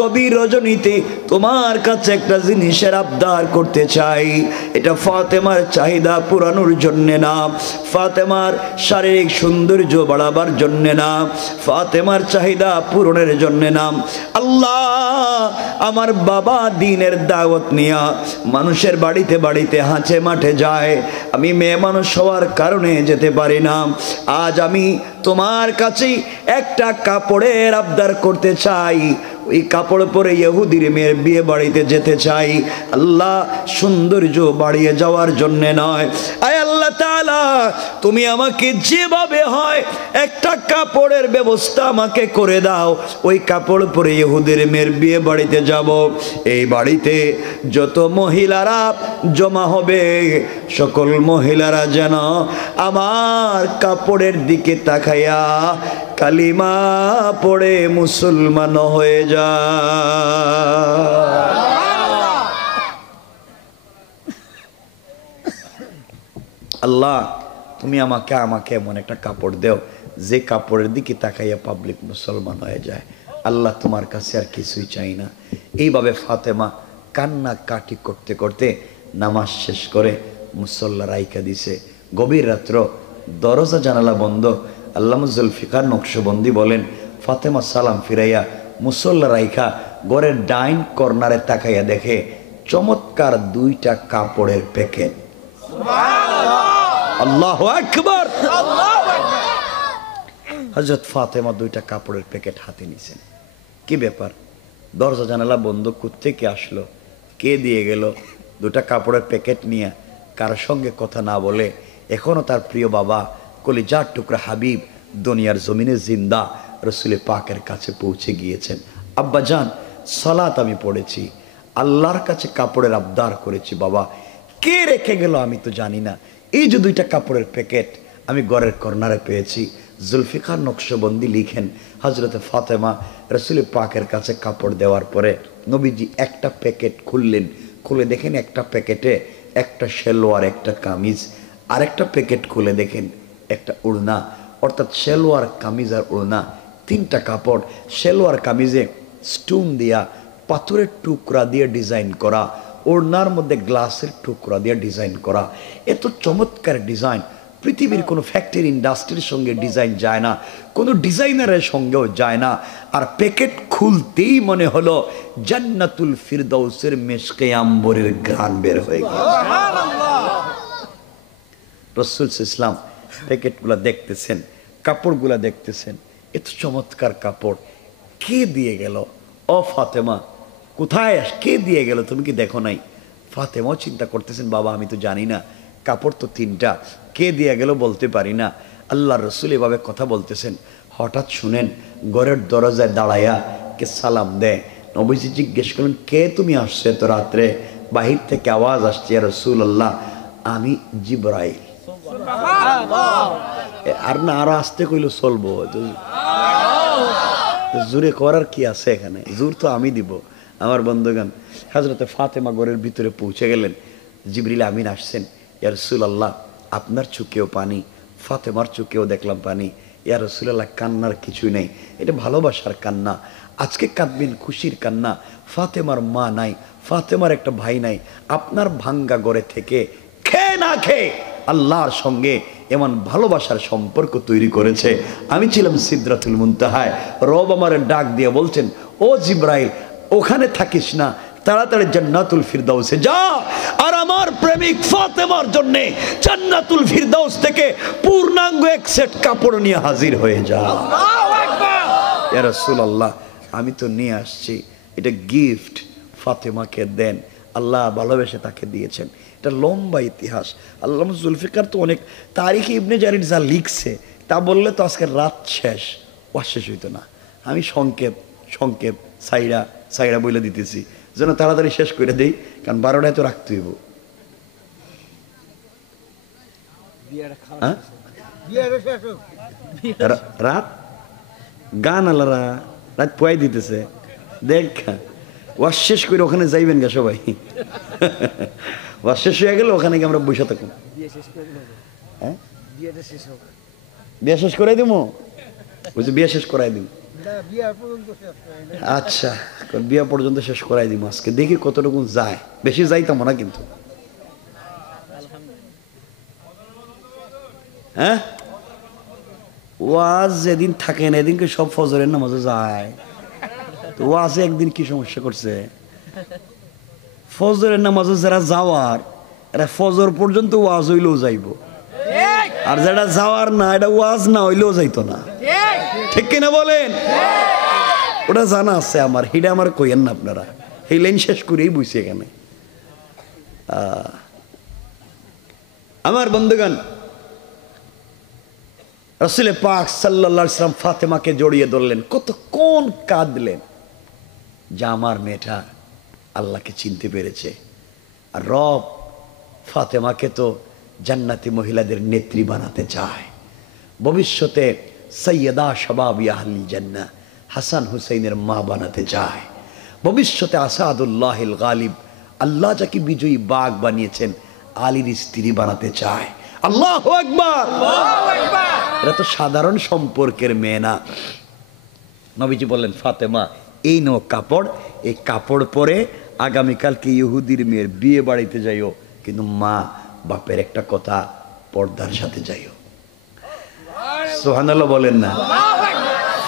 গভীর রজনীতে তোমার কাছে একটা জিনিসের আবদার করতে চাই। এটা ফাতেমার চাহিদা পুরানোর জন্যে না, ফাতেমার শারীরিক সৌন্দর্য বাড়াবার জন্যে না, ফাতেমার চাহিদা পূরণের জন্যে না। আল্লাহ, আমার বাবা দ্বীনের দাওয়াত নিয়া মানুষের বাড়িতে বাড়িতে হাঁচে মাঠে যায়। আমি মেয়ে মানুষ হওয়ার কারণে যেতে পারি না। আজ আমি তোমার কাছে একটা কাপড়ের আবদার করতে চাই। ওই কাপড় পরে ইহুদির মেয়ের বিয়ে বাড়িতে যেতে চাই। আল্লাহ, সৌন্দর্য বাড়িয়ে যাওয়ার জন্য নয়। আয় আল্লাহ তাআলা, তুমি আমাকে যেভাবে হয় একটা কাপড়ের ব্যবস্থা আমাকে করে দাও। ওই কাপড় পরে ইহুদির মেয়ের বিয়ে বাড়িতে যাব। এই বাড়িতে যত মহিলারা জমা হবে সকল মহিলারা যেন আমার কাপড়ের দিকে তাকাইয়া কালিমা পড়ে মুসলমান হয়ে যায়। আল্লাহ, তুমি আমাকে এমন একটা কাপড় দেও যে কাপড়ের দিকে তাকাইয়া পাবলিক মুসলমান হয়ে যায়। আল্লাহ, তোমার কাছে আর কিছুই চাই না। এইভাবে ফাতেমা কান্না কাটি করতে করতে নামাজ শেষ করে মুসল্লা রাইকা দিছে। গভীর রাত্র, দরজা জানালা বন্ধ। আল্লামা জুলফিকার নকশবন্দি বলেন, ফাতেমা সালাম ফিরাইয়া মুসল্লা রাইখা ঘরের ডাইন কর্নারে তাকাইয়া দেখে চমৎকার দুইটা কাপড়ের প্যাকেট। আল্লাহু আকবার। হযরত ফাতেমা দুইটা কাপড়ের প্যাকেট হাতে নিছেন। কি ব্যাপার? দরজা জানালা বন্ধ, কোত্থেকে আসলো, কে দিয়ে গেল? দুটা কাপড়ের প্যাকেট নিয়ে কারোর সঙ্গে কথা না বলে এখনো তার প্রিয় বাবা কলিজার টুকরা হাবিব দুনিয়ার জমিনে জিন্দা রসুল পাকের কাছে পৌঁছে গিয়েছেন। আব্বা জান, সালাত আমি পড়েছি, আল্লাহর কাছে কাপড়ের আবদার করেছি। বাবা, কে রেখে গেল আমি তো জানি না। এই যে দুইটা কাপড়ের প্যাকেট আমি ঘরের কর্নারে পেয়েছি। জুলফিকার নকশবন্দি লিখেন, হজরতে ফাতেমা রসুল পাকের কাছে কাপড় দেওয়ার পরে নবীজি একটা প্যাকেট খুললেন। খুলে দেখেন একটা প্যাকেটে একটা শেলওয়ার, একটা কামিজ। আরেকটা প্যাকেট খুলে দেখেন একটা ওড়না, অর্থাৎ শেলওয়ার, কামিজ আর ওড়না, তিনটা কাপড়। শেলওয়ার কামিজে স্টোন দিয়া, পাথরের টুকরা দিয়ে ডিজাইন করা, ওড়নার মধ্যে গ্লাসের টুকরা দিয়ে ডিজাইন করা। এত চমৎকার ডিজাইন পৃথিবীর কোনো ফ্যাক্টরি ইন্ডাস্ট্রির সঙ্গে ডিজাইন যায় না, কোনো ডিজাইনারের সঙ্গেও যায় না। আর প্যাকেট খুলতেই মনে হলো জান্নাতুল ফিরদাউসের মেশকে আম্বরের ঘ্রাণ বের হয়ে গেল। রাসূল ইসলাম প্যাকেটগুলা দেখতেছেন, কাপড়গুলা দেখতেছেন, এত চমৎকার কাপড়, কে দিয়ে গেল? ও ফাতেমা, কোথায় কে দিয়ে গেল? তুমি কি দেখো নাই? ফাতেমাও চিন্তা করতেছেন, বাবা আমি তো জানি না, কাপড় তো তিনটা, কে দিয়ে গেল বলতে পারি না। আল্লাহর রাসূল এভাবে কথা বলতেছেন। হঠাৎ শুনেন ঘরের দরজায় দাঁড়াইয়া কে সালাম দেয়। নবীজি জিজ্ঞেস করলেন, কে তুমি আসছো এত রাত্রে? বাহির থেকে আওয়াজ আসছে, ইয়া রাসূলুল্লাহ আমি জিবরাইল। আর না আরো আসতে কইল চলবো, জোরে করার কি আছে এখানে? জোর তো আমি দিব। আমার বন্ধুগণ, হযরতে ফাতেমা ঘরের ভিতরে পৌঁছে গেলেন। জিবরিল আমিন আসছেন, ইয়া রাসূলুল্লাহ আপনার চোখেও পানি, ফাতেমার চোখেও দেখলাম পানি। ইয়া রাসূলুল্লাহ কান্নার কিছুই নেই, এটা ভালোবাসার কান্না। আজকে কাঁদবেন খুশির কান্না। ফাতেমার মা নাই, ফাতেমার একটা ভাই নাই, আপনার ভাঙ্গা ঘরে থেকে খেয়ে না খেয়ে আল্লাহর সঙ্গে এমন ভালোবাসার সম্পর্ক তৈরি করেছে। আমি ছিলাম সিদরাতুল মুনতাহায়, রব আমার ডাক দিয়ে বলছেন, ও জিব্রাইল ওখানে থাকিস না, তাড়াতাড়ি জান্নাতুল ফিরদাউসে যা, আর আমার প্রেমিক ফাতেমার জন্য জান্নাতুল ফিরদাউস থেকে পূর্ণাঙ্গ এক সেট কাপড় নিয়ে হাজির হয়ে যা। ইয়া রাসূলুল্লাহ, আমি তো নিয়ে আসছি, এটা গিফট, ফাতেমাকে দেন, আল্লাহ ভালোবেসে তাকে দিয়েছেন। এটা লম্বা ইতিহাস। আল্লামা জুলফিকার তো অনেক তারিখে ইবনে জারির যা লিখছে তা বললে তো আজকের রাত শেষ, ওয়া শেষ হইতো না। আমি সংক্ষেপ সাইরা বলে দিতেছি যেন তাড়াতাড়ি শেষ করে দেই, কারণ 12টায় তো রাখতে হইব। রাত গান আলারা রাত পোয়াই দিতেছে, দেখ ওয়াশ শেষ করে ওখানে যাইবেন গা সবাই। ওয়াশ শেষ হয়ে গেলে ওখানে গিয়ে আমরা বসে থাকুন। হ্যাঁ বিয়ে শেষ করাই দিব, বুঝছি বিয়ে শেষ করাই দিব। আচ্ছা বিয়ে পর্যন্ত শেষ করাই দিব আজকে, দেখি কতটুকু যায়, বেশি যাইতাম না কিন্তু। হ্যাঁ ওয়াজ যেদিন থাকে না এদিনকে সব ফজরের নামাজে যায়, তো ওয়াজে একদিন কি সমস্যা করছে, ফজরের নামাজে যারা যাওয়ার এরা ফজর পর্যন্ত ওয়াজ হইলেও যাইব, আর যারা যাওয়ার না এটা ওয়াজ না হইলেও যাইতো না, ঠিক কিনা বলেন? ওটা জানা আছে আমার, হিডা আমার কইয়েন না আপনারা, এই লাইন শেষ করেই বুঝছি এখানে। আমার বন্ধুগণ, রাসূল পাক সাল্লাল্লাহু আলাইহি ওয়াসাল্লাম ফাতেমাকে জড়িয়ে ধরলেন, কতক্ষণ কাঁদলেন যে আমার মেয়েটা আল্লাহকে চিনতে পেরেছে। আর রব ফাতেমাকে তো জান্নাতি মহিলাদের নেত্রী বানাতে চায়, ভবিষ্যতে সৈয়দা শাবাবি আহলি জান্নাহ হাসান হুসাইনের মা বানাতে চায়, ভবিষ্যতে আসাদুল্লাহিল গালিব আল্লাহ যাকে বিজয়ী বাঘ বানিয়েছেন আলীর স্ত্রী বানাতে চায়। আল্লাহু আকবার। এটা তো সাধারণ সম্পর্কের মেয়ে না। নবীজি বললেন, ফাতেমা এই নো কাপড়, এই কাপড় পরে আগামীকালকে ইহুদির মেয়ের বিয়ে বাড়িতে যাইও, কিন্তু মা বাপের একটা কথা, পর্দার সাথে যাইও। সুবহানাল্লাহ বলেন না?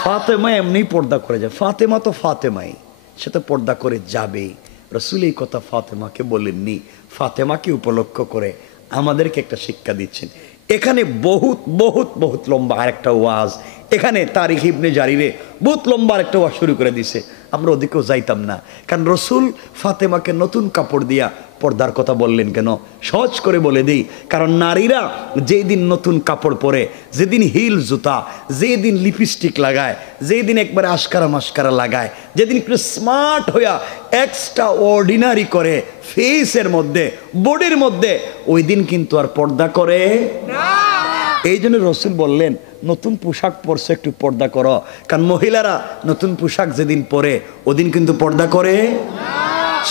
ফাতেমা এমনি পর্দা করে যায়, ফাতেমা তো ফাতেমাই, সে তো পর্দা করে যাবেই। রাসূল এই কথা ফাতেমাকে বলেননি, ফাতেমাকে উপলক্ষ করে আমাদেরকে একটা শিক্ষা দিচ্ছেন। এখানে বহুত বহুত বহুত লম্বা আরেকটা ওয়াজ, এখানে তারিখ ইবনে জারিরে বহুত লম্বা আরেকটা ওয়াজ শুরু করে দিছে, আমরা ওদিকেও যাইতাম না। কারণ রসুল ফাতেমাকে নতুন কাপড় দিয়া পর্দার কথা বললেন কেন? সহজ করে বলে দিই, কারণ নারীরা যেই দিন নতুন কাপড় পরে, যেদিন হিল জুতা, যেদিন লিপস্টিক লাগায়, যেদিন একবারে আশকারা মাস্কারা লাগায়, যেদিন একটু স্মার্ট হইয়া এক্সট্রা অর্ডিনারি করে ফেসের মধ্যে বডির মধ্যে, ওই দিন কিন্তু আর পর্দা করে না। এই জন্য রসুল বললেন নতুন পোশাক পরছে একটু পর্দা করো, কারণ মহিলারা নতুন পোশাক যেদিন পরে ওদিন কিন্তু পর্দা করে না।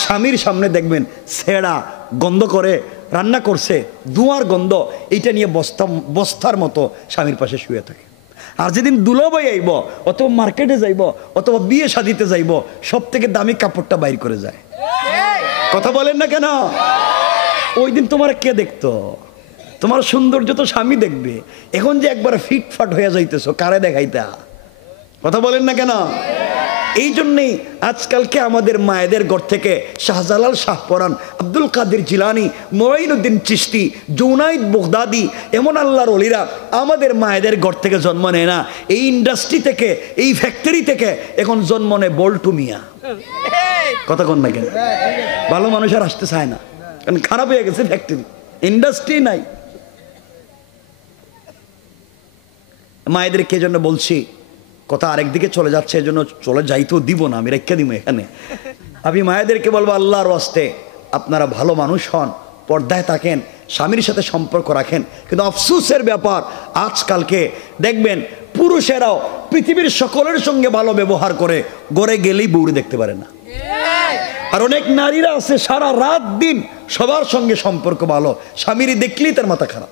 স্বামীর সামনে দেখবেন ছেঁড়া গন্ধ করে, রান্না করছে ধোঁয়ার গন্ধ, এইটা নিয়ে বস্তার মতো স্বামীর পাশে শুয়ে থাকে। আর যেদিন দুলাভাই আইব, অথবা মার্কেটে যাইব, অথবা বিয়ে শাদিতে যাইব, সব থেকে দামি কাপড়টা বাইর করে যায়। কথা বলেন না কেন? ওই দিন তোমার কে দেখতো? তোমার সৌন্দর্য তো স্বামী দেখবে। এখন যে একবার ফিটফাট হয়ে যাইতেছো, কারে দেখাইতা? কথা বলেন না কেন? এই জন্যেই আজকালকে আমাদের মায়েদের ঘর থেকে শাহজালাল শাহপরান, আব্দুল কাদের জিলানি, মুঈনুদ্দিন চিশতি, জুনাইদ বাগদাদি, এমন আল্লাহর ওলিরা আমাদের মায়েদের ঘর থেকে জন্ম নেয় না, এই ইন্ডাস্ট্রি থেকে, এই ফ্যাক্টরি থেকে এখন জন্ম নেয় বল্টু মিয়া। কথা কন না কেন? ভালো মানুষ আর আসতে চায় না, কারণ খারাপ হয়ে গেছে ফ্যাক্টরি, ইন্ডাস্ট্রি নাই। মায়েদেরকে জন্য বলছি, কথা আরেকদিকে চলে যাচ্ছে, এজন্য চলে যাইতেও দিব না, আমি রেখে দিব এখানে। আমি মায়েদেরকে বলবো, আল্লাহর ওয়াস্তে আপনারা ভালো মানুষ হন, পর্দায় থাকেন, স্বামীর সাথে সম্পর্ক রাখেন। কিন্তু আফসোসের ব্যাপার, আজকালকে দেখবেন পুরুষেরাও পৃথিবীর সকলের সঙ্গে ভালো ব্যবহার করে, গড়ে গেলেই বউরে দেখতে পারে না। আর অনেক নারীরা আছে সারা রাত দিন সবার সঙ্গে সম্পর্ক ভালো, স্বামীর দেখলেই তার মাথা খারাপ।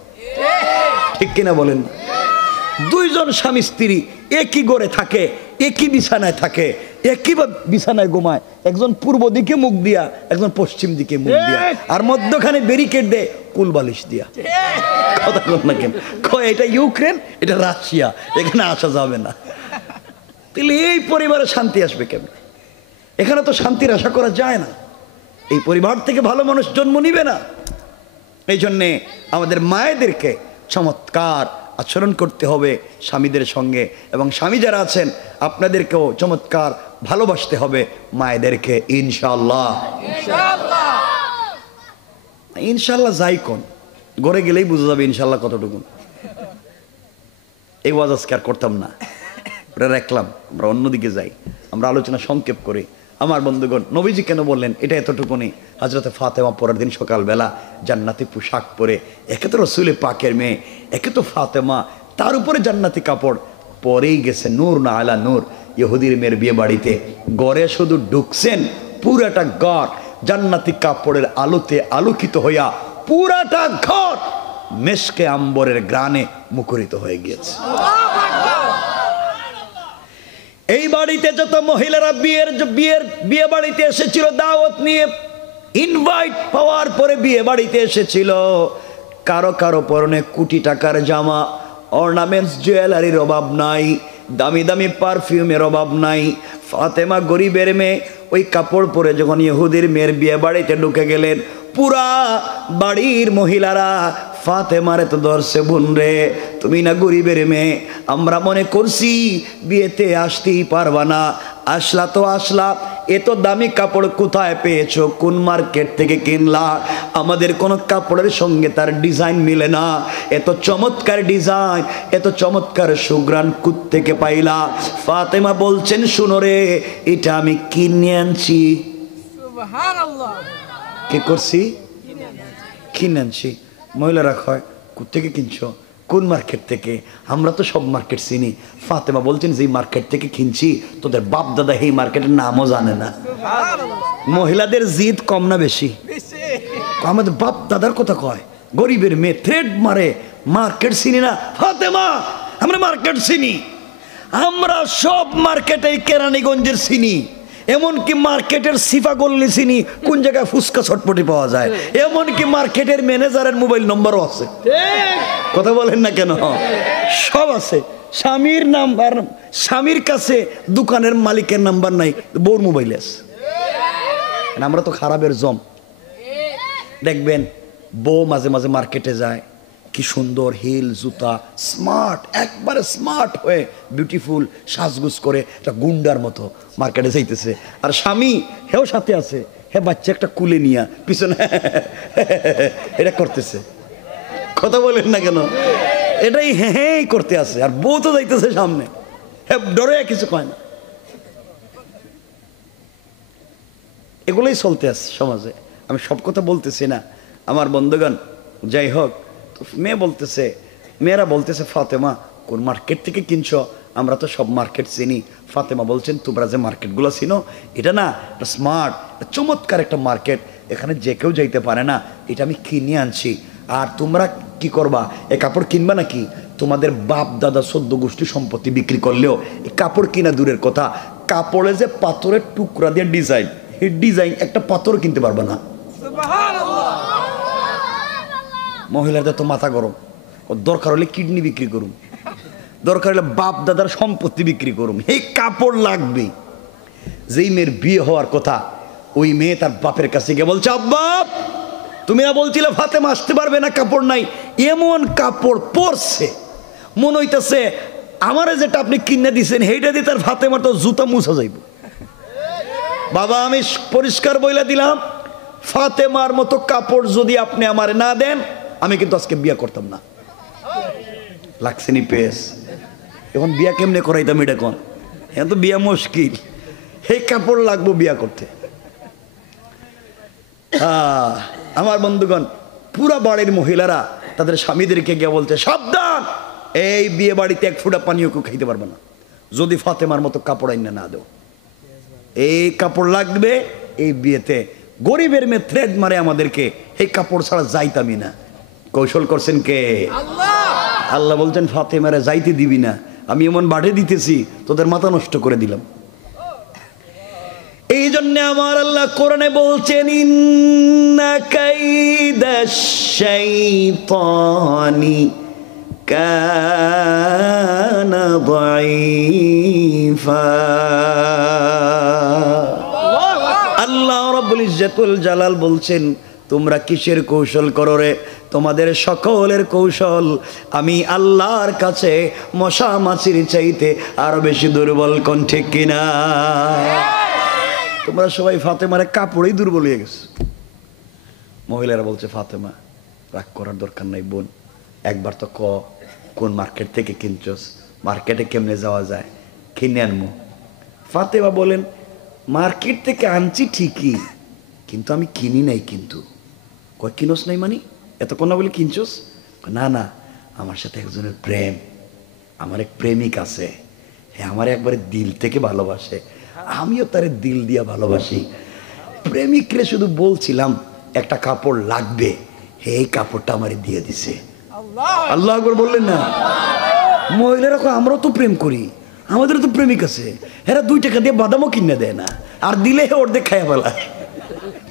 ঠিক কিনা বলেন? দুইজন স্বামী স্ত্রী একই ঘরে থাকে, একই বিছানায় থাকে, একই বিছানায় ঘুমায়, একজন পূর্ব দিকে মুখ দিয়া, একজন পশ্চিম দিকে মুখ দিয়া, আর মধ্যখানে ব্যারিকেড দেয় কুল বালিশ দিয়া। কথা বল না কেন? এটা ইউক্রেন, এটা রাশিয়া, এখানে আসা যাবে না। তাহলে এই পরিবারে শান্তি আসবে কেমন? এখানে তো শান্তির আশা করা যায় না। এই পরিবার থেকে ভালো মানুষ জন্ম নিবে না। এই জন্যে আমাদের মায়েদেরকে চমৎকার আচরণ করতে হবে স্বামীদের সঙ্গে, এবং স্বামী যারা আছেন আপনাদেরকেও চমৎকার ভালোবাসতে হবে মায়েদেরকে। ইনশাআল্লাহ ইনশাআল্লাহ যাই কোন ঘরে গেলেই বুঝা যাবে ইনশাআল্লাহ কতটুকু। এই ওয়াজ আজকে আর করতাম না, ওটা রাখলাম, আমরা অন্যদিকে যাই, আমরা আলোচনা সংক্ষেপ করি। আমার বন্ধুগণ, নবীজি কেন বললেন এটা এতটুকুনি? হযরতে ফাতেমা পরের দিন সকালবেলা জান্নাতি পোশাক পরে, একে তো রসুলে পাকের মেয়ে, একে তো ফাতেমা, তার উপরে জান্নাতি কাপড় পরেই গেছে নূর না আলা নূর ইহুদির মেয়ের বিয়ে বাড়িতে। ঘরে শুধু ঢুকছেন, পুরাটা ঘর জান্নাতি কাপড়ের আলোতে আলোকিত হইয়া পুরাটা ঘর মেশকে আম্বরের গ্রানে মুখরিত হয়ে গিয়েছে। এই বাড়িতে যত মহিলারা বিয়ে বাড়িতে এসেছিল দাওয়াত নিয়ে, ইনভাইট পাওয়ার পরে বিয়ে বাড়িতে এসেছিল, কারো কারো পরনে কোটি টাকার জামা, অর্নামেন্টস জুয়েলারির অভাব নাই, দামি দামি পারফিউমের অভাব নাই। ফাতেমা গরিবের মেয়ে, ওই কাপড় পরে যখন ইহুদির মেয়ের বিয়ে বাড়িতে ঢুকে গেলেন, পুরা বাড়ির মহিলারা ফাতেমারে তো ধরছে, বোন রে তুমি না গরিবের মেয়ে, আমরা মনে করছি বিয়েতে আসতেই পারবা না, আসলা তো আসলা, এত দামি কাপড় কোথায় পেয়েছো, কোন মার্কেট থেকে কিনলা? আমাদের কোনো কাপড়ের সঙ্গে তার ডিজাইন মিলে না, এত চমৎকার ডিজাইন, এত চমৎকার সুঘ্রাণ কোত্থেকে পাইলা? ফাতেমা বলছেন, শুনো রে, এটা আমি কিনে আনছি। সুবহানাল্লাহ। কি করছি? কিনে আনছি। মহিলারা কয়, কোত্থেকে কিনছো, কোন মার্কেট থেকে? আমরা তো সব মার্কেট চিনি। ফাতেমা বলছেন, যে মার্কেট থেকে কিনছি তোদের বাপ দাদা এই মার্কেটের নামও জানে না। মহিলাদের জিদ কম না বেশি? আমাদের বাপ দাদার কথা কয়, গরিবের মেয়ে থ্রেড মারে, মার্কেট চিনি না। ফাতেমা, আমরা মার্কেট চিনি, আমরা সব মার্কেটে কেরানীগঞ্জের চিনি, এমনকি মার্কেটের সিফা গল্লি চিনি, কোন জায়গায় ফুচকা চটপটি পাওয়া যায়, এমনকি মার্কেটের ম্যানেজারের মোবাইল নম্বরও আছে। কথা বলেন না কেন? সব আছে। স্বামীর নাম্বার, স্বামীর কাছে দোকানের মালিকের নাম্বার নাই, বউর মোবাইল আছে। আমরা তো খারাপের জম। দেখবেন বউ মাঝে মাঝে মার্কেটে যায়, কি সুন্দর হিল জুতা, স্মার্ট, একবারে স্মার্ট হয়ে বিউটিফুল সাজগুজ করে একটা গুন্ডার মতো মার্কেটে যাইতেছে, আর স্বামী হেও সাথে আছে, হে বাচ্চা একটা কুলে নিয়া পিছনে এটা করতেছে। কথা বলেন না কেন? এটাই হ্যাঁ করতে আছে, আর বউ তো যাইতেছে সামনে, হ্যাঁ ডরে কিছু কয় না। এগুলোই চলতে আছে সমাজে। আমি সব কথা বলতেছি না আমার বন্ধুগণ। যাই হোক, মেয়ে বলতেছে, মেয়েরা বলতেছে, ফাতেমা কোন মার্কেট থেকে কিনছো? আমরা তো সব মার্কেট চিনি। ফাতেমা বলছেন, তোমরা যে মার্কেটগুলো চিনো, এটা না একটা স্মার্ট, চমৎকার একটা মার্কেট, এখানে যে কেউ যাইতে পারে না, এটা আমি কিনে আনছি। আর তোমরা কি করবা? এ কাপড় কিনবা নাকি? তোমাদের বাপ দাদা 14 গোষ্ঠী সম্পত্তি বিক্রি করলেও এই কাপড় কিনা দূরের কথা, কাপড়ে যে পাথরের টুকরা দিয়ে ডিজাইন, এই ডিজাইন একটা পাথর কিনতে পারবা না। মহিলাদের তো মাথা গরম, দরকার হলে কিডনি বিক্রি করুন, দরকার হলে বাপ দাদার সম্পত্তি বিক্রি করুন, এই কাপড় লাগবে। যেই মেয়ের বিয়ে হওয়ার কথা, ওই মেয়ে তার বাপের কাছে গিয়ে বলছে, আব্বা তুমি না বলছিলে ফাতেমা আসতে পারবে না, কাপড় নাই। এমন কাপড় পরছে মনে হইতেছে আমারে যেটা আপনি কিনে দিচ্ছেন সেইটা দিয়ে তার ফাতেমার তো জুতা মুছা যাইব। বাবা আমি পরিষ্কার বইলা দিলাম, ফাতেমার মতো কাপড় যদি আপনি আমারে না দেন, আমি কিন্তু আজকে বিয়া করতাম না। লাগছে নি পেস? এখন বিয়া কেমনে করাইতাম এটা কোন? এখন তো বিয়া মুশকিল, এই কাপড় লাগবো বিয়া করতে। আমার বন্ধুগণ, পুরা বাড়ির মহিলারা তাদের স্বামীদেরকে গিয়ে বলতে, সাবধান, এই বিয়ে বাড়িতে এক ফোঁটা পানিও কেউ খাইতে পারবে না যদি ফাতেমার মতো কাপড় আইনা না দেও। এই কাপড় লাগবে এই বিয়েতে। গরিবের মেয়ে থ্রেড মারে আমাদেরকে, এই কাপড় ছাড়া যাইতামই না। কৌশল করছেন কে? আল্লাহ। আল্লাহ বলছেন ফাতেমারে যাইতে দিবি না, আমি এমন বাড়ে দিতেছি তোদের মাথা নষ্ট করে দিলাম। এই জন্য আমার আল্লাহ কোরআনে বলছেন ইন্না কাইদাশ শাইতানি কানা দাঈফা। আল্লাহ রাব্বুল ইজ্জাতুল জালাল বলছেন তোমরা কিসের কৌশল করো রে? তোমাদের সকলের কৌশল আমি আল্লাহর কাছে মশা মাছির চাইতে আরো বেশি দুর্বল। কোন ঠিক কিনা? তোমরা সবাই ফাতেমার কাপড়েই দুর্বল হয়ে গেছে। মহিলারা বলছে ফাতেমা রাগ করার দরকার নাই বোন, একবার তো কোন মার্কেট থেকে কিনছস, মার্কেটে কেমনে যাওয়া যায়, কিনে আনবো। ফাতেমা বলেন মার্কেট থেকে আনছি ঠিকই, কিন্তু আমি কিনি নাই। কিন্তু কয় কিনোস নাই মানে এতক্ষণ না বলে কিনছস? না না, আমার সাথে একজনের প্রেম, আমার এক প্রেমিক আছে, হ্যাঁ আমার একবারে দিল থেকে ভালোবাসে, আমিও তার দিল দিয়া ভালোবাসি। প্রেমিকরে শুধু বলছিলাম একটা কাপড় লাগবে, এই কাপড়টা আমারে দিয়ে দিছে। আল্লাহ আকবার বললেন না? মহিলারা আমরাও তো প্রেম করি, আমাদেরও তো প্রেমিক আছে, এরা 2 টাকা দিয়ে বাদামও কিনে দেয় না, আর দিলে অর্ধেক খায়া ফেলায়।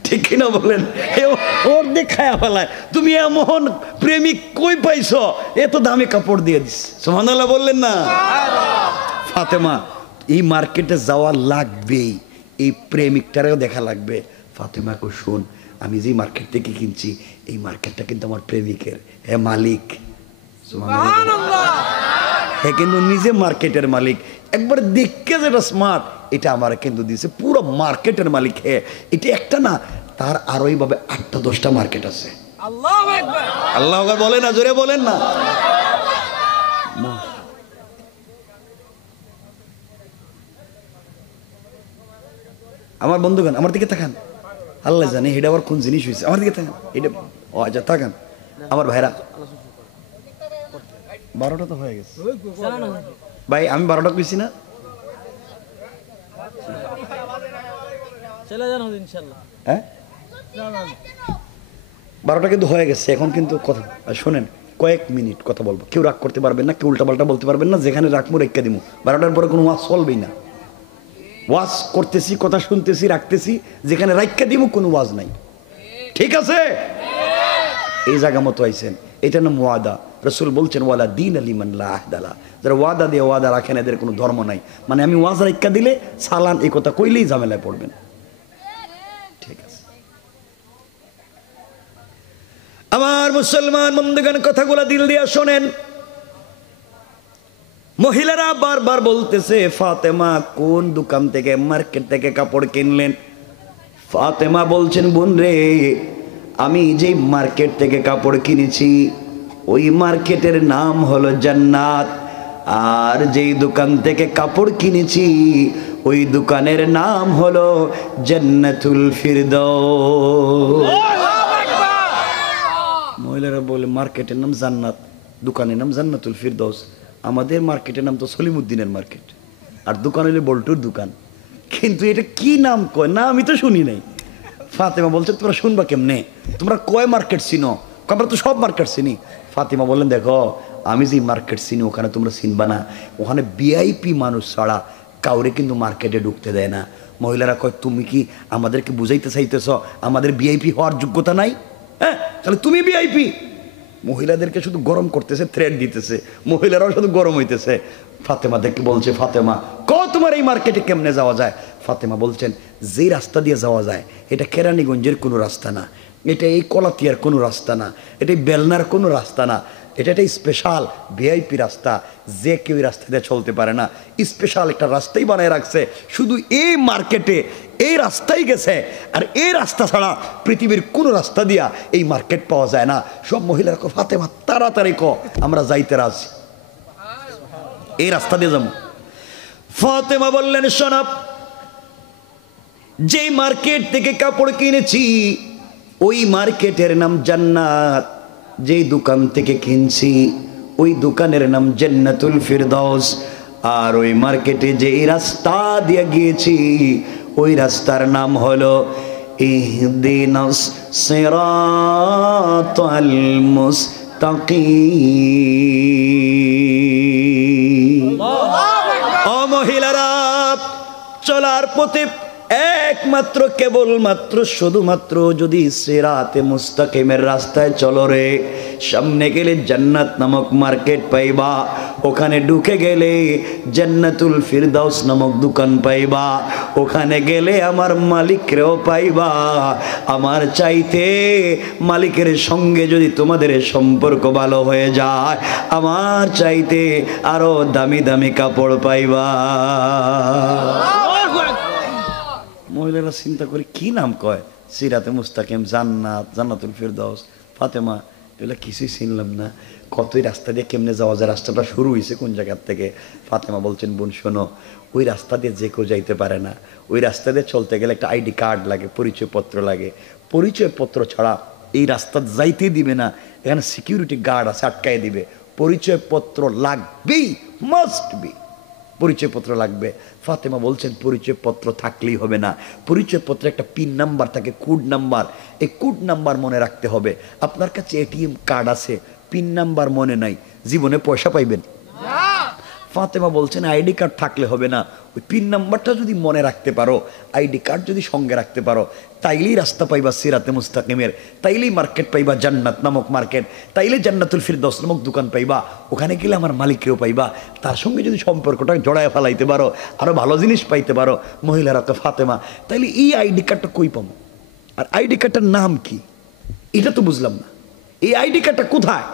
ঠিক কিনা বলেন? অর্ধেক খায়া ফেলায়। তুমি এমন প্রেমিক কই পাইছ এত দামি কাপড় দিয়ে দিস? সুবহানাল্লাহ বললেন না? ফাতেমা এই মার্কেটে যাওয়া লাগবেই, এই প্রেমিকটারেও দেখা লাগবে। ফাতেমাকে শোন, আমি যে মার্কেট থেকে কিনছি এই মার্কেটটা কিন্তু আমার প্রেমিকের, হ্যাঁ মালিক। হ্যাঁ কিন্তু নিজে মার্কেটের মালিক, একবার দেখে যেটা স্মার্ট এটা আমার কিন্তু দিয়েছে, পুরো মার্কেটের মালিক। হ্যাঁ এটা একটা না, তার আরো এইভাবে 8টা-10টা মার্কেট আছে। আল্লাহু আকবার, আল্লাহু আকবার বলেন না, জোরে বলেন না। আমার বন্ধুগণ আমার দিকে তাকান, আল্লাহ জানে এটা আবার কোন জিনিস হয়েছে। আমার দিকে তাকান, এটা ও আচ্ছা তাকান আমার ভাইরা। 12টা তো হয়ে গেছে ভাই, আমি 12টা কইছি না? হ্যাঁ 12টা কিন্তু হয়ে গেছে, এখন কিন্তু কথা শোনেন, কয়েক মিনিট কথা বলবো, কেউ রাগ করতে পারবেন না, কেউ উল্টাপাল্টা বলতে পারবেন না, যেখানে রাখবো রেখে দিব। 12টার পরে কোনো ওয়াজ চলবেই না। ওয়াজ করতেছি, কথা শুনতেছি, রাখতেছি, যেখানে রাখা দিব কোনো ওয়াজ নাই। ঠিক আছে? এই জায়গা মতো আইছেন, এটা নাম ওয়াদা। রাসূল বলছেন ওয়ালা দীন লিমান লা আহদালা, যারা ওয়াদা দিয়ে ওয়াদা রাখেন এদের কোনো ধর্ম নাই। মানে আমি ওয়াজ রাখা দিলে সালান এই কথা কইলেই ঝামেলায় পড়বেন। ঠিক আছে আমার মুসলমান বন্ধুগণ, কথাগুলো দিল দিয়া শোনেন। মহিলারা বারবার বলতেছে ফাতেমা কোন দোকান থেকে, মার্কেট থেকে কাপড় কিনলেন? ফাতেমা বলছেন বোন রে, আমি যে মার্কেট থেকে কাপড় কিনেছি ওই মার্কেটের নাম হলো জান্নাত, আর যেই দোকান থেকে কাপড় কিনেছি ওই দোকানের নাম হলো জান্নাতুল ফিরদাউস। মহিলারা বলে মার্কেটের নাম জান্নাত, দোকানের নাম জান্নাতুল ফিরদাউস। আমাদের মার্কেটের নাম তো সলিমুদ্দিনের মার্কেট, আর দোকান হলে বল্টুর দোকান। কিন্তু এটা কি নাম কয় না আমি তো শুনি নাই। ফাতেমা বলছে তোমরা শুনবা কেমনে, তোমরা কয় মার্কেট চিনো? আমরা তো সব মার্কেট চিনি। ফাতেমা বললেন দেখো আমি যে মার্কেট চিনি ওখানে তোমরা চিনবা না, ওখানে ভিআইপি মানুষ ছাড়া কাউরে কিন্তু মার্কেটে ঢুকতে দেয় না। মহিলারা কয় তুমি কি আমাদেরকে বুঝাইতে চাইতেছ আমাদের ভিআইপি হওয়ার যোগ্যতা নাই? হ্যাঁ তাহলে তুমি ভিআইপি। মহিলাদেরকে শুধু গরম করতেছে, থ্রেড দিতেছে, মহিলারাও শুধু গরম হইতেছে। ফাতেমা দেখে বলছে ফাতেমা তোমার এই মার্কেটে কেমনে যাওয়া যায়? ফাতেমা বলছেন যে রাস্তা দিয়ে যাওয়া যায় এটা কেরানীগঞ্জের কোনো রাস্তা না, এটা এই কলাতিয়ার কোনো রাস্তা না, এটা বেলনার কোনো রাস্তা না, এটা একটা স্পেশাল ভিআইপি রাস্তা, যে কেউ রাস্তা দিয়ে চলতে পারে না। স্পেশাল একটা রাস্তাই বানায় রাখছে, শুধু এই মার্কেটে এই রাস্তাই গেছে, আর এই রাস্তা ছাড়া পৃথিবীর কোনো রাস্তা দিয়া এই মার্কেট পাওয়া যায় না। সব মহিলারা ফাতেমা তাড়াতাড়ি আমরা যাইতে রাজি, এই রাস্তা দিয়ে যাবো। ফাতেমা বললেন শোনা, যেই মার্কেট থেকে কাপড় কিনেছি ওই মার্কেটের নাম জান্নাত, যেই দোকান থেকে কিনছি ওই দোকানের নাম জান্নাতুল ফিরদাউস, আর ওই মার্কেটে যেই রাস্তা দিয়ে গিয়েছি ওই রাস্তার নাম হলো ইহদিনাস সিরাতাল মুস্তাকিম। ও মহিলারা, চলার পথে একমাত্র কেবলমাত্র শুধুমাত্র যদি সিরাতে মুস্তাকিমের রাস্তায় চলো রে, সামনে গেলে জান্নাত নামক মার্কেট পাইবা, ওখানে ঢুকে গেলে জান্নাতুল ফিরদাউস নামক দোকান পাইবা, ওখানে গেলে আমার মালিকরেও পাইবা। আমার চাইতে মালিকের সঙ্গে যদি তোমাদের সম্পর্ক ভালো হয়ে যায়, আমার চাইতে আরো দামি দামি কাপড় পাইবা। মহিলারা চিন্তা করে কি নাম কয়, সিরাতে মুস্তাকিম, জান্নাত, জান্নাতুল ফিরদাউস, ফাতেমা, এগুলো কিছুই চিনলাম না। কতই রাস্তা দিয়ে কেমনে যাওয়া যায়, রাস্তাটা শুরু হয়েছে কোন জায়গার থেকে? ফাতেমা বলছেন, বোন শোনো, ওই রাস্তা দিয়ে যে কেউ যাইতে পারে না। ওই রাস্তা দিয়ে চলতে গেলে একটা আইডি কার্ড লাগে, পরিচয়পত্র লাগে। পরিচয়পত্র ছাড়া এই রাস্তা যাইতেই দিবে না, এখানে সিকিউরিটি গার্ড আছে, আটকায় দিবে। পরিচয়পত্র লাগবেই, মাস্ট বি, পরিচয়পত্র লাগবে। ফাতেমা বলছেন পরিচয়পত্র থাকলেই হবে না, পরিচয়পত্রে একটা পিন নাম্বার থাকে, কোড নাম্বার। এই কোড নাম্বার মনে রাখতে হবে। আপনার কাছে এটিএম কার্ড আছে, পিন নাম্বার মনে নাই, জীবনে পয়সা পাইবেন? ফাতেমা বলছেন আইডি কার্ড থাকলে হবে না, ওই পিন নাম্বারটা যদি মনে রাখতে পারো, আইডি কার্ড যদি সঙ্গে রাখতে পারো, তাইলেই রাস্তা পাইবা সিরাতে মুস্তাকিমের, তাইলেই মার্কেট পাইবা, জান্নাত নামক মার্কেট, তাইলে জান্নাতুল ফিরদাউস নামক দোকান পাইবা। ওখানে গেলে আমার মালিককেও পাইবা। তার সঙ্গে যদি সম্পর্কটা জড়ায় ফেলাইতে পারো, আরো ভালো জিনিস পাইতে পারো। মহিলারা তো ফাতেমা, তাইলে এই আইডি কার্ডটা কই পাবো, আর আইডি কার্ডটার নাম কি, এটা তো বুঝলাম না। এই আইডি কার্ডটা কোথায়?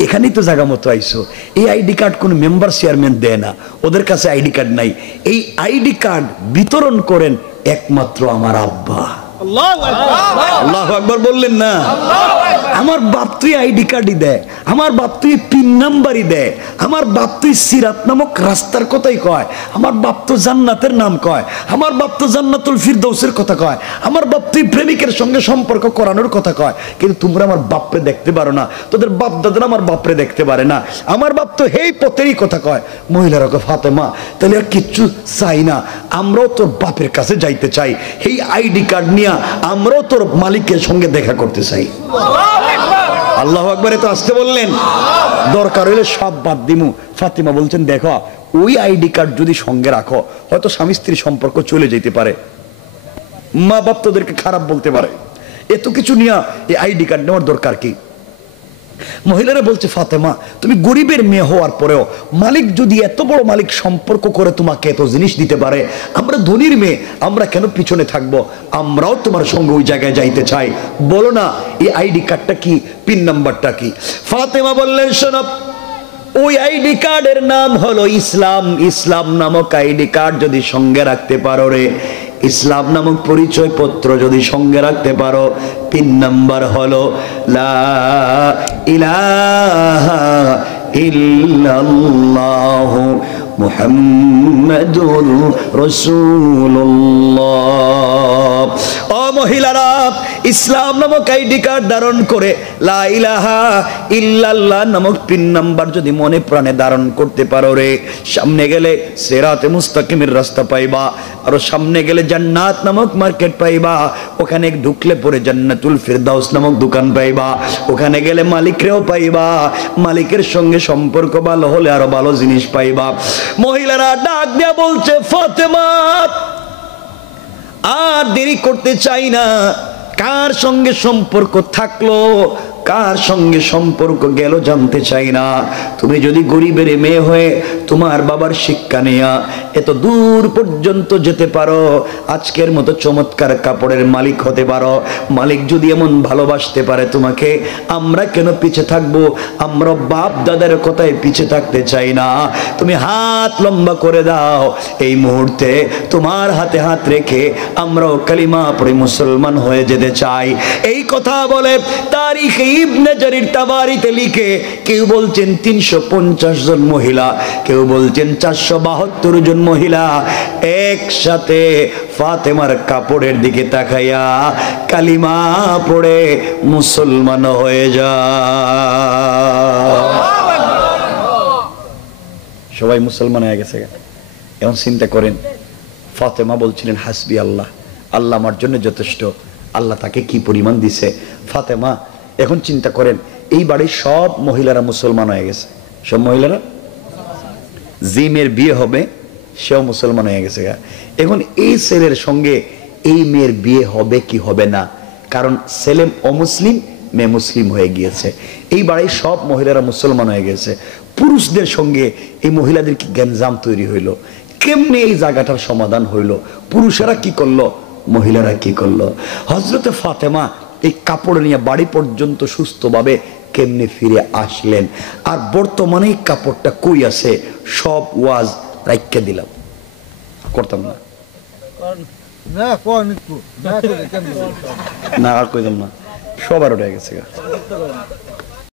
এখানেই তো জায়গা মতো আইসো। এই আইডি কার্ড কোনো মেম্বার চেয়ারম্যান দেয় না, ওদের কাছে আইডি কার্ড নাই। এই আইডি কার্ড বিতরণ করেন একমাত্র আমার আব্বা। আল্লাহু আকবার বললেন না? আমার বাপ তুই আইডি কার্ডই দেয়, আমার বাপ তুই পিন নাম্বারই দেয়, আমার বাপ তুই সিরাত নামক রাস্তার কথাই কয়, আমার বাপ তো জান্নাতের নাম কয়, আমার বাপ তো জান্নাতুল ফিরদাউসের কথা কয়, আমার বাপ তুই প্রেমিকের সঙ্গে সম্পর্ক করানোর কথা কয়। কিন্তু তোমরা আমার বাপরে দেখতে পারো না, তোদের বাপ দাদারা আমার বাপরে দেখতে পারে না। আমার বাপ তো এই পথেরই কথা কয়। মহিলারা কয় ফাতেমা, তাহলে আর কিচ্ছু চাই না, আমরাও তোর বাপের কাছে যাইতে চাই, এই আইডি কার্ড নিয়ে আমরাও তোর মালিকের সঙ্গে দেখা করতে চাই। আল্লাহু আকবার, তো আসতে বললেন, দরকার হইলে সব বাদ দিমু। ফাতেমা বলছেন দেখো, ওই আইডি কার্ড যদি সঙ্গে রাখো, হয়তো স্বামী স্ত্রীর সম্পর্ক চলে যেতে পারে, মা বাপ তোদেরকে খারাপ বলতে পারে, এত কিছু নিয়ে এই আইডি কার্ড নেওয়ার দরকার কি? মহিলারা বলছে ফাতেমা, তুমি গরিবের মেয়ে হওয়ার পরেও মালিক যদি এত বড় মালিক সম্পর্ক করে তোমাকে এত জিনিস দিতে পারে, আমরা ধনীর মেয়ে, আমরা কেন পিছনে থাকবো? আমরাও তোমার সঙ্গে ওই জায়গায় যাইতে চাই। বলো না এই আইডি কার্ডটা কি, পিন নাম্বারটা কি? ফাতেমা বললেন শোনো, ওই আইডি কার্ডের নাম হলো ইসলাম। ইসলাম নামক আইডি কার্ড যদি সঙ্গে রাখতে পারো রে, ইসলাম নামক পরিচয় পত্র যদি সঙ্গে রাখতে পারো, পিন নাম্বার হলো লা ইলাহা ইল্লাল্লাহু মুহাম্মাদুর রাসূলুল্লাহ। ও মহিলারা, ইসলাম নামক আইডি কার্ড ধারণ করে লা ইলাহা ইল্লাল্লাহ নামক পিন নাম্বার যদি মনে প্রাণে ধারণ করতে পারো রে, সামনে গেলে সিরাতে মুস্তাকিমের রাস্তা পাইবা, আরো সামনে গেলে জান্নাত নামক মার্কেট পাইবা, ওখানে ঢুকলে পরে জান্নাতুল ফিরদাউস নামক দোকান পাইবা, ওখানে গেলে মালিকরেও পাইবা, মালিকের সঙ্গে সম্পর্ক ভালো হলে আরো ভালো জিনিস পাইবা। মহিলারা ডাক দিয়া বলছে ফাতেমা, আর দেরি করতে চাই না, কার সঙ্গে সম্পর্ক থাকলো, কার সঙ্গে সম্পর্ক গেল জানতে চাই না। তুমি যদি গরিবের মেয়ে হয়ে তোমার বাবার শিক্ষা নেয়া এত দূর পর্যন্ত যেতে পারো, আজকের মতো চমৎকার কাপড়ের মালিক হতে পারো, মালিক যদি এমন ভালোবাসতে পারে তোমাকে, আমরা কেন পিছে থাকবো? আমরা বাপ দাদার কথায় পিছে থাকতে চাই না। তুমি হাত লম্বা করে দাও, এই মুহূর্তে তোমার হাতে হাত রেখে আমরাও কালিমা পড়ে মুসলমান হয়ে যেতে চাই। এই কথা বলে তারিখে ইবনে জারির তাবারিতে লিখে, কেউ বলছেন 350 জন মহিলা, কেউ বলছেন 472 জন মহিলা একসাথে ফাতেমার কাপড়ের দিকে তাকাইয়া কালিমা পড়ে মুসলমান হয়ে যায়। সবাই মুসলমান হয়ে গেছে। এখন চিন্তা করেন, ফাতেমা বলছিলেন হাসবি আল্লাহ, আল্লাহ আমার জন্য যথেষ্ট। আল্লাহ তাকে কি পরিমাণ দিছে। ফাতেমা এখন চিন্তা করেন, এই বাড়ির সব মহিলারা মুসলমান হয়ে গেছে, সব মহিলারা যে মেয়ের বিয়ে হবে সেও মুসলমান হয়ে গেছে। এখন এই ছেলের সঙ্গে এই মেয়ের বিয়ে হবে কি হবে না, কারণ ছেলে অমুসলিম, মেয়ে মুসলিম হয়ে গিয়েছে। এই বাড়ির সব মহিলারা মুসলমান হয়ে গেছে, পুরুষদের সঙ্গে এই মহিলাদের কি গ্যাঞ্জাম তৈরি হইলো, কেমনে এই জায়গাটার সমাধান হইল? পুরুষেরা কি করলো, মহিলারা কি করলো? হযরতে ফাতেমা এই কাপড় নিয়ে বাড়ি পর্যন্ত সুস্থভাবে কেমনে ফিরে আসলেন? আর বর্তমানে এই কাপড়টা কই আছে? সব ওয়াজ রাইখা দিলাম, করতাম না, না আর কইতাম না, সবার উঠে গেছে।